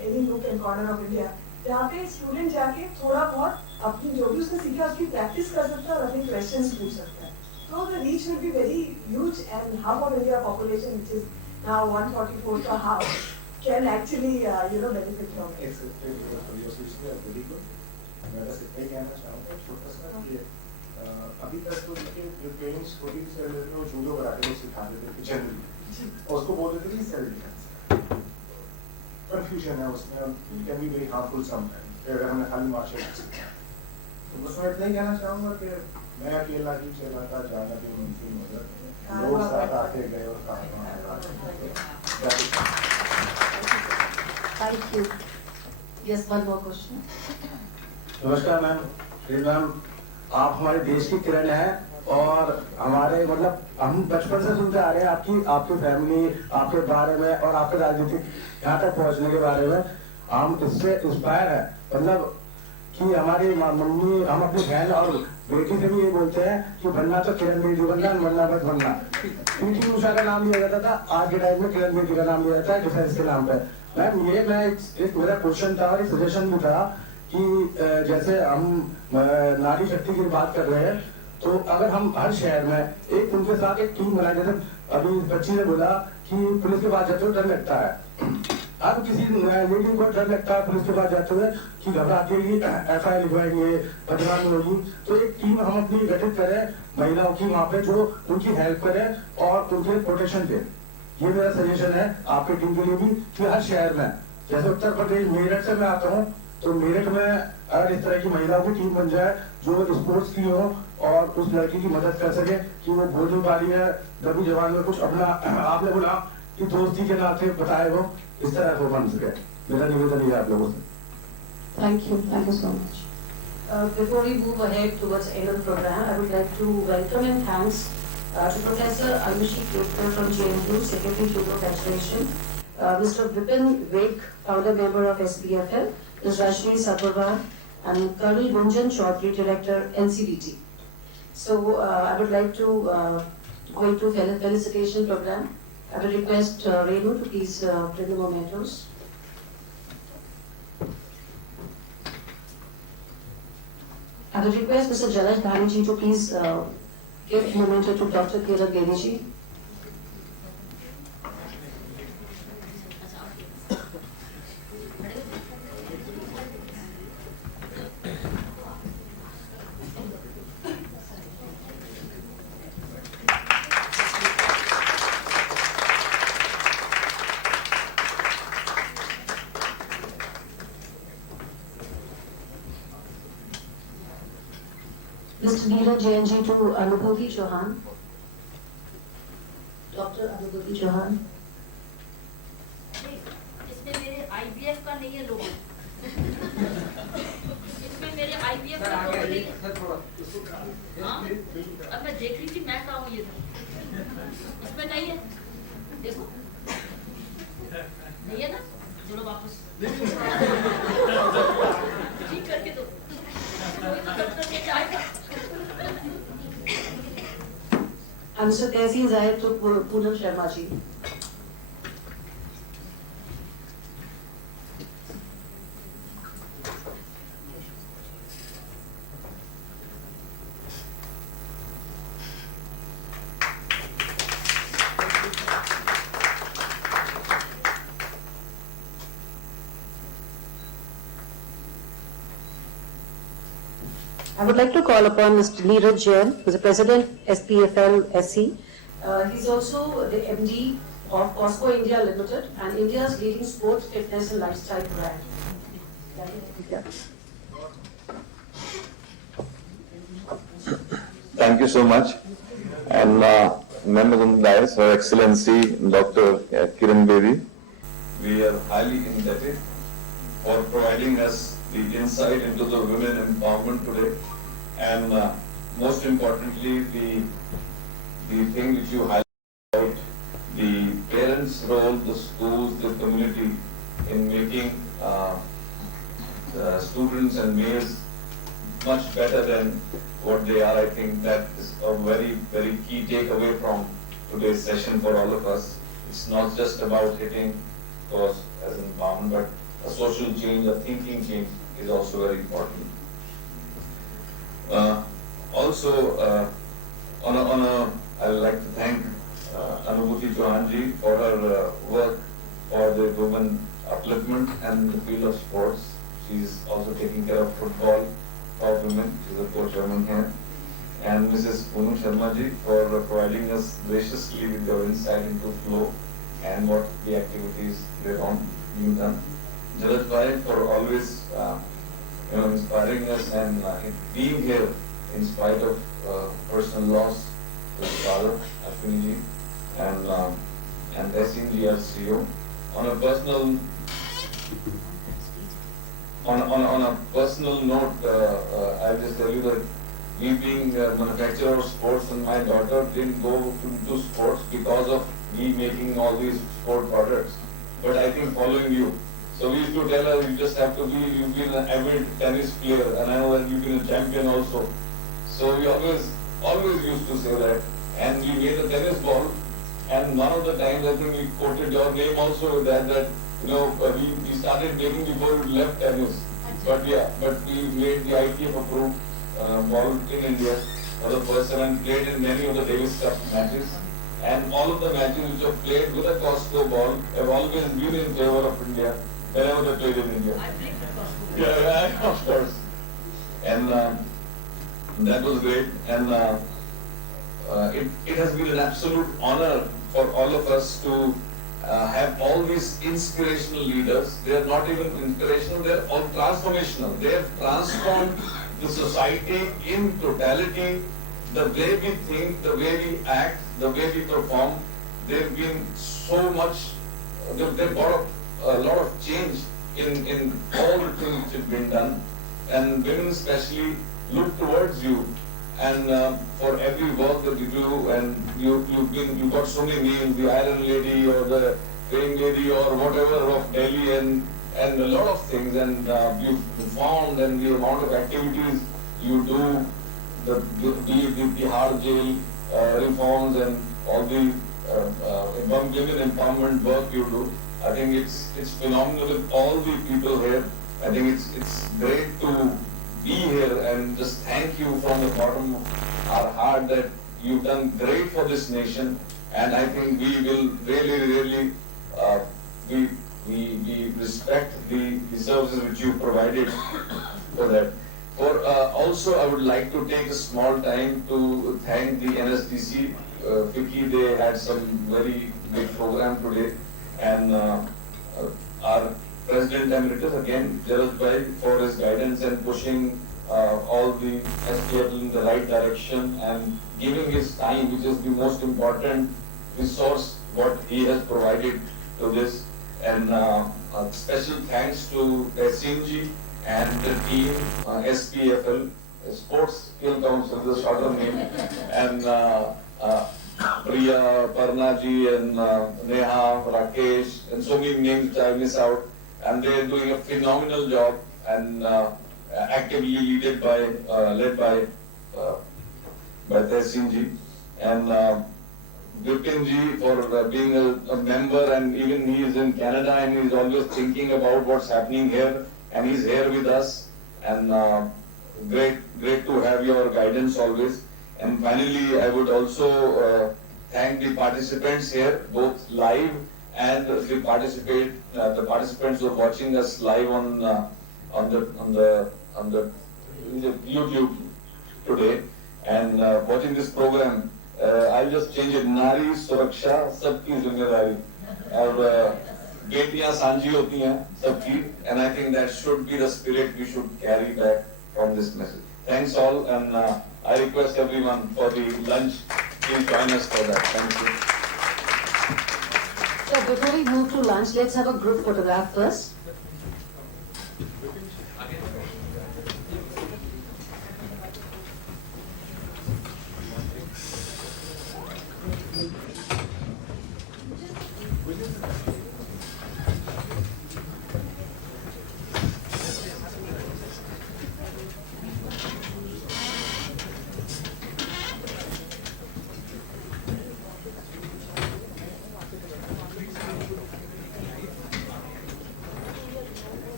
any nook and corner of India. जहाँ पे स्टूडेंट जाके थोड़ा बहुत अपनी जो भी उसने सीखा उसकी प्रैक्टिस कर सकता है और अपने क्वेश्चंस पूछ सकता है. So the reach will be very huge, and half of India population, which is now 144 ka half, can actually benefit from it. Very good. मैं बस इतना ही कहना चाहूँगा छोटा सा कि अभी तक तो देखिए जो पेरेंट्स छोटी सी सेल लेते हैं वो जूडो कराटे को सिखा देते थे जनरली और उसको बोल देते थे सेल डिफेंस. कंफ्यूजन है उसमें, can be very harmful sometimes अगर हमने खाली मार्शल आर्ट्स सिखाया. तो बस मैं इतना ही कहना चाहूँगा कि मैं अकेला ही चला था, जाना भी मुमकिन होगा, लोग साथ आते गए और Thank you. Yes, one more question. नमस्कार मैम. मैम, आप हमारे देश की किरण है और हमारे मतलब हम बचपन से सुनते आ रहे हैं आपकी फैमिली, आपके बारे में और आपके राजनीतिक यहाँ तक पहुँचने के बारे में. हम इससे इंस्पायर है, मतलब कि हमारी मम्मी, हम अपनी बहन और बेटी से भी ये बोलते हैं कि बनना तो किरण बेदी बनना, बनना मत बनना. पीटी उषा का नाम लिया जाता था, आज के टाइम में किरण बेदी का नाम लिया जाता है डिफेंस के नाम पे. मैम, ये मैं एक मेरा क्वेश्चन था और एक सजेशन भी था कि जैसे हम नारी शक्ति की बात कर रहे हैं, तो अगर हम हर शहर में एक उनके साथ एक टीम बनाए, जैसे अभी बच्ची ने बोला कि पुलिस के पास जाते हुए डर लगता है. अब किसी लेडी को डर लगता है पुलिस के पास जाते हुए कि घबराती होगी, FIR लिखवाएंगे, बदनामी होगी. तो एक टीम हम अपनी गठित करें महिलाओं की वहाँ पे, जो उनकी हेल्प करे और उनके प्रोटेक्शन दे. ये मेरा सजेशन है आपकी टीम के लिए भी कि हर शहर में, जैसे उत्तर प्रदेश मेरठ से मैं आता हूँ, तो मेरठ में अगर इस तरह की महिलाओं की टीम बन जाए जो स्पोर्ट्स की हो और उस लड़की की मदद कर सके कि वो बोल नहीं पा रही है, दबी जवान में कुछ अपना आपने बोला कि दोस्ती के नाते बताए हो, इस तरह को बन सके. मेरा निवेदन ये आप लोगों से. Thank you so much. Before we move ahead towards the end of the program, I would like to welcome and thanks to Professor Ayushi Kirtan from JNU, Secretary Judo Federation, Mr. Vipin Vik, founder member of SPFL, Ms. Rashmi Sabharwal, and Colonel Gunjan Chaudhary, Director NCDT. So I would like to go into felicitation program. I will request Renu to please bring the mementos. I will request Mr. Jalaj Dhani ji to please give memento to Dr. Kiran Bedi ji. Mr. Neeraj Jain ji to Anubhuti Chauhan. Dr. Anubhuti Chauhan. इसमें मेरे IVF का नहीं है लोगो. इसमें मेरे IVF का लोगो नहीं है. हाँ? अब मैं देख रही थी, मैं कहाँ हूँ ये तो. इसमें नहीं है. देखो. नहीं है ना? चलो वापस. ठीक करके दो. कोई तो डॉक्टर के जाएगा. And Mr. Tehseen Zahid to Poonam Sharma ji. I would like to call upon Mr. Neeraj Jain, who is the President, SPEFL-SC. He's also the MD of Costco India Limited and India's leading sports, fitness and lifestyle brand. Thank you so much. And members of the dais, Her Excellency Dr. Kiran Bedi, we are highly indebted for providing us the insight into the women empowerment today, and most importantly, the thing which you highlight about the parents' role, the schools, the community in making the students and males much better than what they are. I think that is a very, very key takeaway from today's session for all of us. It's not just about hitting cause as an empowerment, but a social change, a thinking change is also very important. Also, I would like to thank Anubhuti Chauhanji for her work for the women upliftment and the field of sports. She's also taking care of football for women. She's a co-chairman here. And Mrs. Poonam Sharma ji for providing us graciously with your insight into flow and what the activities later on being done. Jalaj Bhai for always inspiring us and being here in spite of personal loss to his father, Ashwini ji, and Tessin ji as CEO. On a personal note, I'll just tell you that we being a manufacturer of sports and my daughter didn't go into sports because of me making all these sport products. But I think following you. So we used to tell her, you just have to be, you've been an avid tennis player and I know that you've been a champion also. So we always used to say that. And we made a tennis ball and one of the times I think we quoted your name also with that we started making before we left tennis. But we made the ITF approved ball in India for the first time and played in many of the Davis Cup matches. And all of the matches which have played with a Costco ball have always been in favor of India whenever they played in India. Yeah, of course. And that was great. And it has been an absolute honor for all of us to have all these inspirational leaders. They are not even inspirational, they are all transformational. They have transformed the society in totality, the way we think, the way we act, the way we perform. They've been so much, they've brought a lot of change in all the things which have been done. And women especially look towards you and for every work that you do, and you've got so many names, the Iron Lady or the Train Lady or whatever of Delhi and a lot of things, and you've found and the amount of activities you do, the Bihar jail reforms and all the women empowerment work you do. I think it's phenomenal with all the people here. I think it's great to be here and just thank you from the bottom of our heart that you've done great for this nation, and I think we will really we respect the services which you provided for that. Also, I would like to take a small time to thank the NSDC. Vicky, they had some very big program today, and our President Emeritus again, Jalaj Bhai, for his guidance and pushing all the SPFL in the right direction and giving his time, which is the most important resource what he has provided to this. And a special thanks to Tessin ji and the team, SPFL, Sports Skill Council, the shorter name, and Priya, Parna ji, and Neha, Rakesh, and so many names which I miss out. And they are doing a phenomenal job and actively led by Tessin ji. And Vipin ji for being a member, and even he is in Canada and he is always thinking about what's happening here, and he's here with us, and great to have your guidance always. And finally, I would also thank the participants here, both live and the participants who are watching us live on the YouTube today and watching this program. I'll just change it. Nari Suraksha Sabki Zimmedari. और बेटियां सांझी होती हैं सबकी, and I think that should be the spirit we should carry back from this message. Thanks all, and I request everyone for the lunch, please join us for that. Thank you. So before we move to lunch, let's have a group photograph first.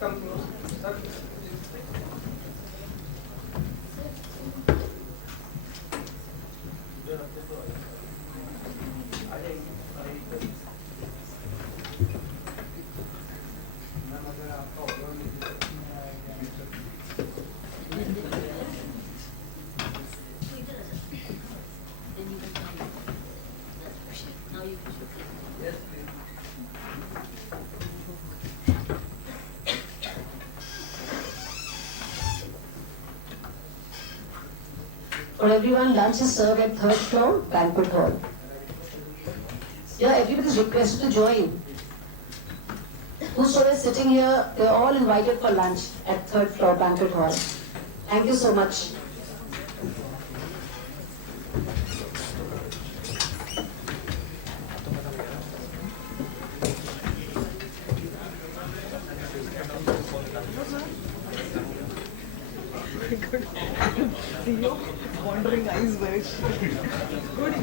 come close. Sir. Now you can show. Yes, please. For everyone, lunch is served at 3rd floor, banquet hall. Yeah, everybody is requested to join. Whosoever is sitting here, they are all invited for lunch at 3rd floor, banquet hall. Thank you so much. Wandering eyes very good.